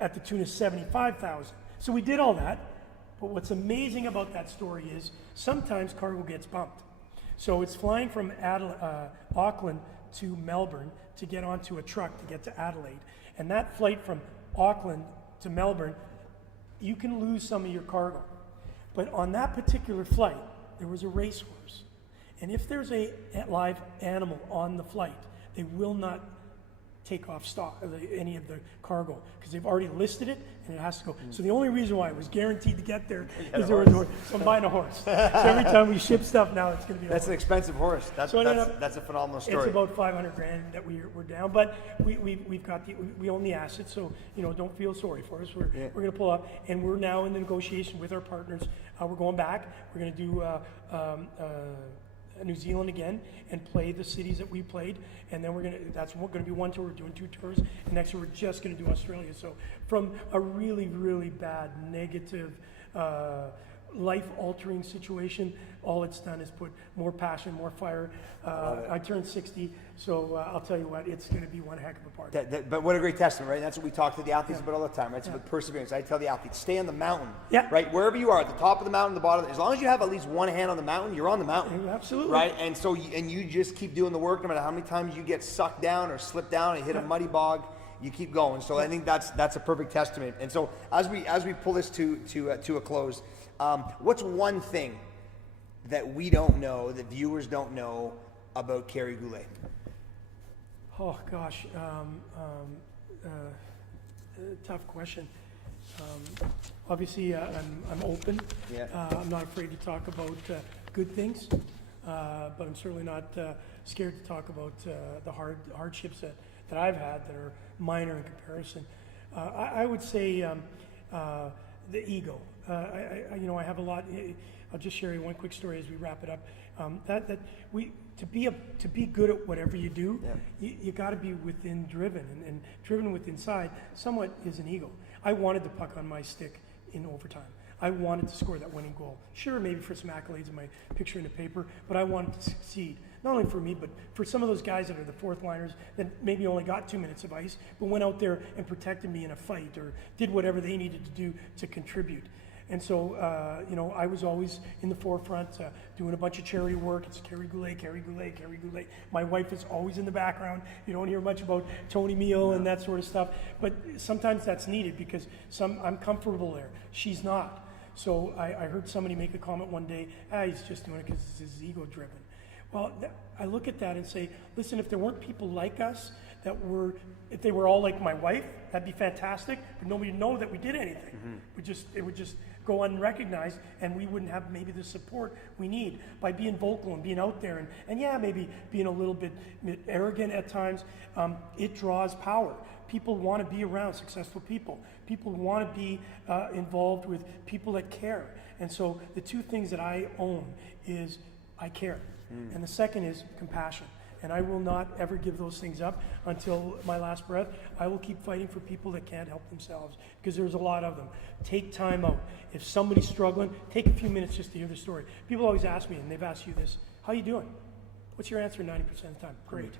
at the tune of $75,000. So we did all that. But what's amazing about that story is sometimes cargo gets bumped. So it's flying from Auckland to Melbourne to get onto a truck to get to Adelaide. And that flight from Auckland to Melbourne, you can lose some of your cargo. But on that particular flight, there was a racehorse. And if there's a live animal on the flight, they will not take off any of the cargo because they've already listed it and it has to go. So the only reason why it was guaranteed to get there is there was a horse. So I'm buying a horse. So every time we ship stuff now, it's going to be That's an expensive horse. That's a phenomenal story. It's about $500,000 that we're down, but we own the assets, so don't feel sorry for us. We're going to pull up, and we're now in the negotiation with our partners. We're going back. We're going to do New Zealand again and play the cities that we played, and then that's going to be one tour. We're doing 2 tours, and next year we're just going to do Australia. So from a really, really bad, negative, life-altering situation, all it's done is put more passion, more fire. I turned 60, so I'll tell you what, it's going to be one heck of a party. But what a great testament, right? That's what we talk to the athletes about all the time, right? It's about perseverance. I tell the athletes, stay on the mountain, right? Wherever you are, at the top of the mountain, the bottom, as long as you have at least one hand on the mountain, you're on the mountain. Absolutely. Right? And so, you just keep doing the work, no matter how many times you get sucked down or slip down and hit a muddy bog, you keep going. So I think that's a perfect testament. And so as we pull this to a close, what's one thing that we don't know, that viewers don't know about Kerry Goulet? Oh gosh, tough question. Obviously, I'm open. I'm not afraid to talk about good things, but I'm certainly not scared to talk about the hardships that I've had that are minor in comparison. I would say the ego. I have a lot. I'll just share you one quick story as we wrap it up. To be good at whatever you do, you got to be driven, and driven with inside. Somewhat is an ego. I wanted the puck on my stick in overtime. I wanted to score that winning goal. Sure, maybe for some accolades in my picture in the paper, but I wanted to succeed. Not only for me, but for some of those guys that are the fourth liners that maybe only got 2 minutes of ice, but went out there and protected me in a fight or did whatever they needed to do to contribute. And so, I was always in the forefront doing a bunch of charity work. It's Kerry Goulet, Kerry Goulet, Kerry Goulet. My wife is always in the background. You don't hear much about Tony Meal and that sort of stuff. But sometimes that's needed because I'm comfortable there. She's not. So I heard somebody make a comment one day, he's just doing it because he's ego-driven. Well, I look at that and say, listen, if there weren't people like us if they were all like my wife, that'd be fantastic, but nobody would know that we did anything. It would just go unrecognized, and we wouldn't have maybe the support we need by being vocal and being out there, and yeah, maybe being a little bit arrogant at times. It draws power. People want to be around successful people. People want to be involved with people that care. And so the two things that I own is I care. And the second is compassion. And I will not ever give those things up until my last breath. I will keep fighting for people that can't help themselves, because there's a lot of them. Take time out. If somebody's struggling, take a few minutes just to hear the story. People always ask me, and they've asked you this, how you doing? What's your answer 90% of the time? Great.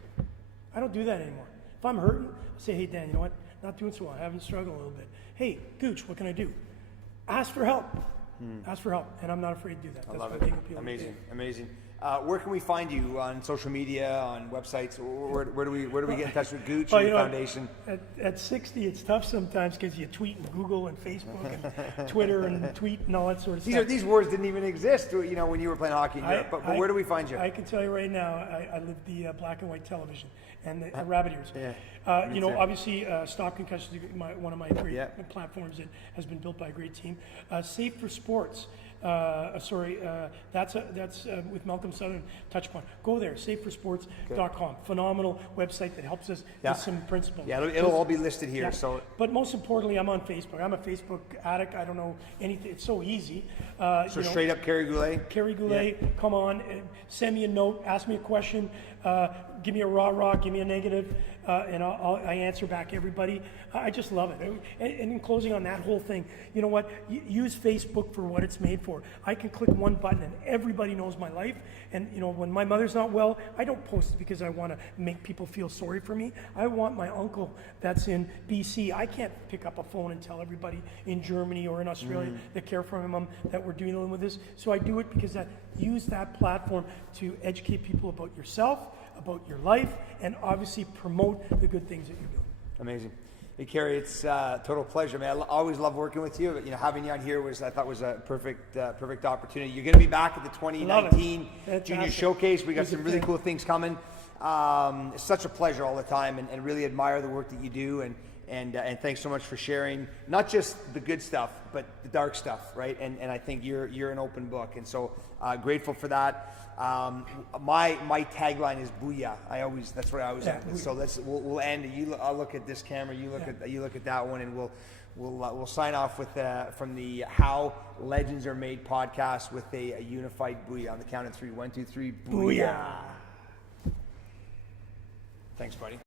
I don't do that anymore. If I'm hurting, I say, hey, Dan, you know what? Not doing so well. I'm having to struggle a little bit. Hey, Gooch, what can I do? Ask for help. Ask for help. And I'm not afraid to do that. I love it. Amazing. Amazing. Where can we find you on social media, on websites? Where do we get in touch with Gooch and the Foundation? At 60, it's tough sometimes because you tweet and Google and Facebook and Twitter and tweet and all that sort of stuff. These words didn't even exist, when you were playing hockey in Europe. But where do we find you? I can tell you right now, I live the black and white television and the rabbit ears. Yeah. Obviously, Stop Concussions is one of my great platforms that has been built by a great team. Safe for Sports. That's with Malcolm Southern Touchpoint. Go there, safeforsports.com. Phenomenal website that helps us with some principles. Yeah, it'll all be listed here. Yeah. So, but most importantly, I'm on Facebook. I'm a Facebook addict. I don't know anything. It's so easy. Straight up Kerry Goulet. Kerry Goulet, come on, send me a note, ask me a question, give me a rah-rah, give me a negative, and I answer back everybody. I just love it. And in closing on that whole thing, you know what? Use Facebook for what it's made for. I can click one button and everybody knows my life. And when my mother's not well, I don't post it because I want to make people feel sorry for me. I want my uncle that's in BC. I can't pick up a phone and tell everybody in Germany or in Australia that care for my mom that we're dealing with this. So I do it because I use that platform to educate people about yourself, about your life, and obviously promote the good things that you're doing. Amazing. Hey, Kerry, it's a total pleasure, man. I always love working with you. Having you on here I thought was a perfect opportunity. You're going to be back at the 2019 Junior Showcase. We got some really cool things coming. It's such a pleasure all the time, and really admire the work that you do. And thanks so much for sharing not just the good stuff, but the dark stuff, right? And I think you're an open book, and so grateful for that. My tagline is "Booyah." That's what I always end with. So we'll end. I'll look at this camera. You look at that one, and we'll sign off with from the How Legends Are Made podcast with a unified booyah on the count of 3. 1, 2, 3. Booyah! Thanks, buddy.